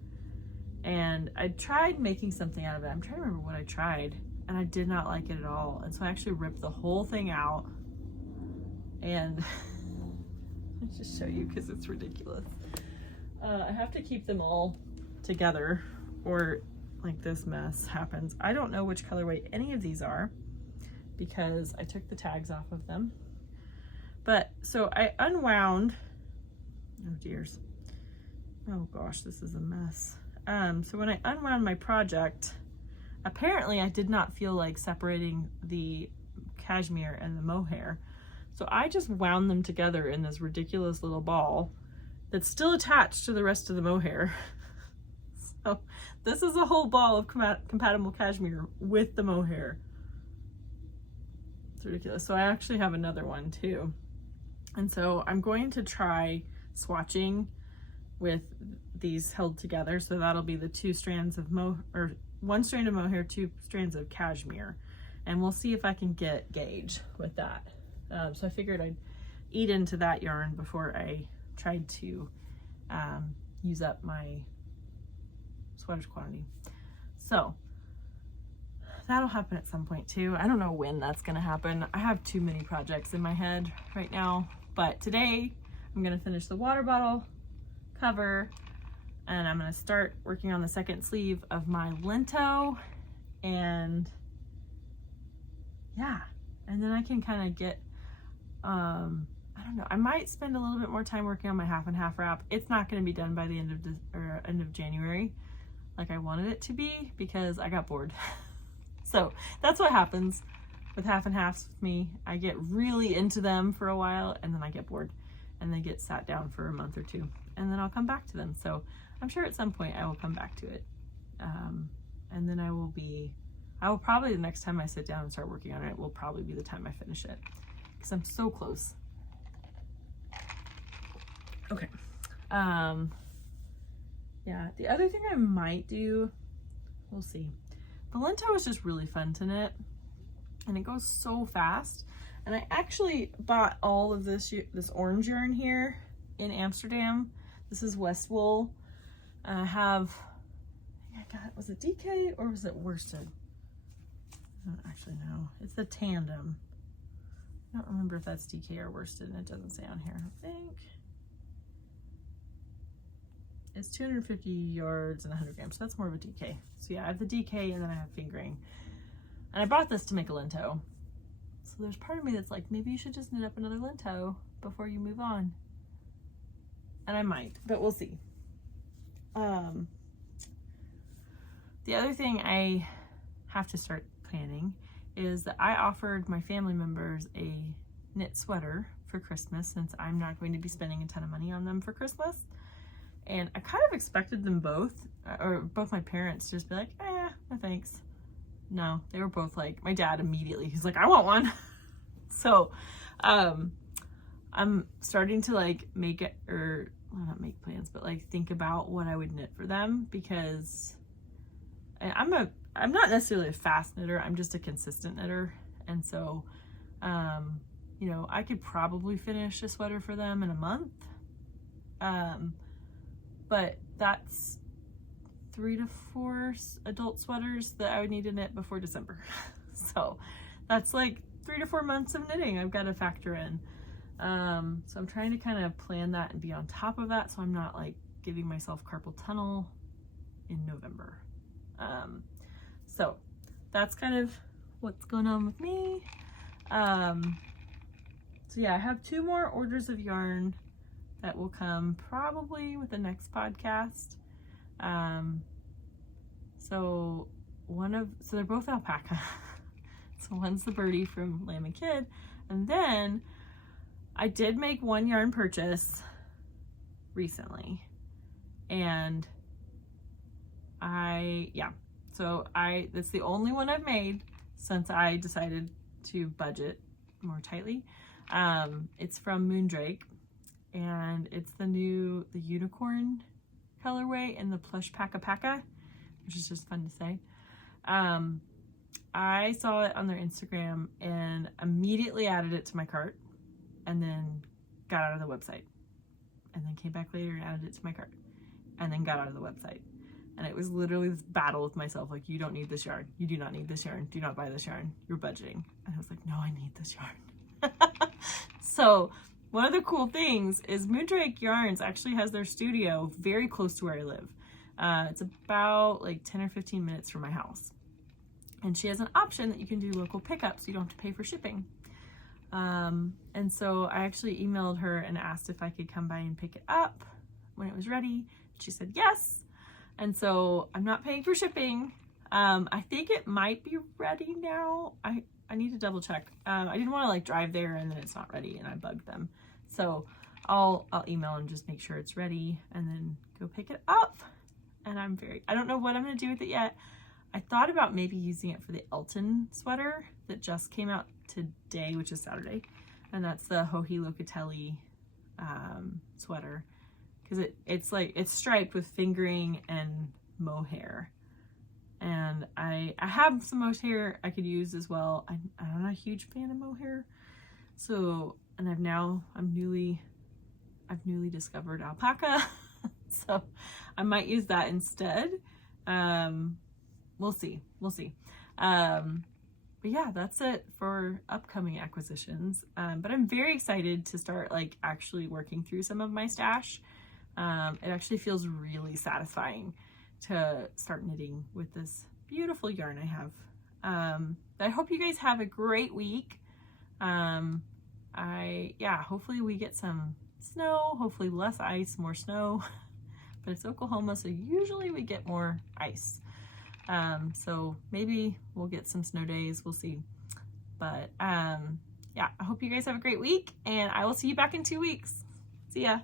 And I tried making something out of it. I'm trying to remember what I tried, and I did not like it at all. And so I actually ripped the whole thing out, and let's just show you because it's ridiculous. I have to keep them all together or like this mess happens. I don't know which colorway any of these are because I took the tags off of them. But so I unwound, oh dears. Oh gosh, this is a mess. So when I unwound my project, apparently I did not feel like separating the cashmere and the mohair. So I just wound them together in this ridiculous little ball that's still attached to the rest of the mohair. So this is a whole ball of compatible cashmere with the mohair. It's ridiculous. So I actually have another one too. And so I'm going to try swatching with these held together. So that'll be the 2 strands of or 1 strand of mohair, 2 strands of cashmere. And we'll see if I can get gauge with that. So I figured I'd eat into that yarn before I tried to use up my sweater's quantity. So that'll happen at some point too. I don't know when that's gonna happen. I have too many projects in my head right now, but today I'm gonna finish the water bottle cover, and I'm gonna start working on the second sleeve of my Lento, and yeah, and then I can kind of get I don't know, I might spend a little bit more time working on my half and half wrap. It's not going to be done by the end of January like I wanted it to be because I got bored. So that's what happens with half and halves with me. I get really into them for a while and then I get bored and they get sat down for a month or two and then I'll come back to them. So I'm sure at some point I will come back to it. And then I will probably, the next time I sit down and start working on it, will probably be the time I finish it because I'm so close. Okay. Yeah, the other thing I might do, we'll see. The Lento is just really fun to knit and it goes so fast. And I actually bought all of this orange yarn here in Amsterdam. This is West Wool. I have, I got, was it DK or was it worsted? I don't actually know. It's the tandem. I don't remember if that's DK or worsted and it doesn't say on here, I think. It's 250 yards and 100 grams, so that's more of a DK. So yeah, I have the DK and then I have fingering. And I bought this to make a Lento. So there's part of me that's like, maybe you should just knit up another Lento before you move on. And I might, but we'll see. The other thing I have to start planning is that I offered my family members a knit sweater for Christmas since I'm not going to be spending a ton of money on them for Christmas. And I kind of expected them both, or both my parents, to just be like, no thanks. No, they were both like, my dad immediately, he's like, I want one. So I'm starting to like make it, or well, not make plans, but like think about what I would knit for them because I'm not necessarily a fast knitter, I'm just a consistent knitter. And so, you know, I could probably finish a sweater for them in a month. But that's 3 to 4 adult sweaters that I would need to knit before December. So that's like 3 to 4 months of knitting I've got to factor in. So I'm trying to kind of plan that and be on top of that so I'm not like giving myself carpal tunnel in November. So that's kind of what's going on with me. So yeah, I have 2 more orders of yarn that will come probably with the next podcast. So they're both alpaca. So one's the birdie from Lamb and Kid. And then I did make one yarn purchase recently. And that's the only one I've made since I decided to budget more tightly. It's from Moondrake. And it's the unicorn colorway in the plush paca, which is just fun to say. I saw it on their Instagram and immediately added it to my cart and then got out of the website and then came back later and added it to my cart and then got out of the website. And it was literally this battle with myself. Like, you don't need this yarn. You do not need this yarn. Do not buy this yarn. You're budgeting. And I was like, no, I need this yarn. So one of the cool things is Moondrake Yarns actually has their studio very close to where I live. It's about like 10 or 15 minutes from my house. And she has an option that you can do local pickup so you don't have to pay for shipping. And so I actually emailed her and asked if I could come by and pick it up when it was ready. She said yes. And so I'm not paying for shipping. I think it might be ready now. I need to double check. I didn't want to like drive there and then it's not ready and I bugged them. So I'll email and just make sure it's ready and then go pick it up. And I don't know what I'm going to do with it yet. I thought about maybe using it for the Elton sweater that just came out today, which is Saturday. And that's the Joji Locatelli sweater. Because it's striped with fingering and mohair. And I have some mohair I could use as well. I'm not a huge fan of mohair. So, and I've newly discovered alpaca. So I might use that instead. We'll see. But yeah, that's it for upcoming acquisitions. But I'm very excited to start like actually working through some of my stash. It actually feels really satisfying to start knitting with this beautiful yarn I have. I hope you guys have a great week. When it was ready, I just said yes. And so I'm not paying for shipping. I think it might be ready now. I need to double check. I didn't want to like drive there and then it's not ready and I bugged them. So I'll email and just make sure it's ready and then go pick it up. And then I'll yeah, hopefully we get some snow, hopefully less ice, more snow. But it's Oklahoma, so usually we get more ice. So maybe we'll get some snow days, we'll see. But yeah, I hope you guys have a great week, and I will see you back in 2 weeks. See ya.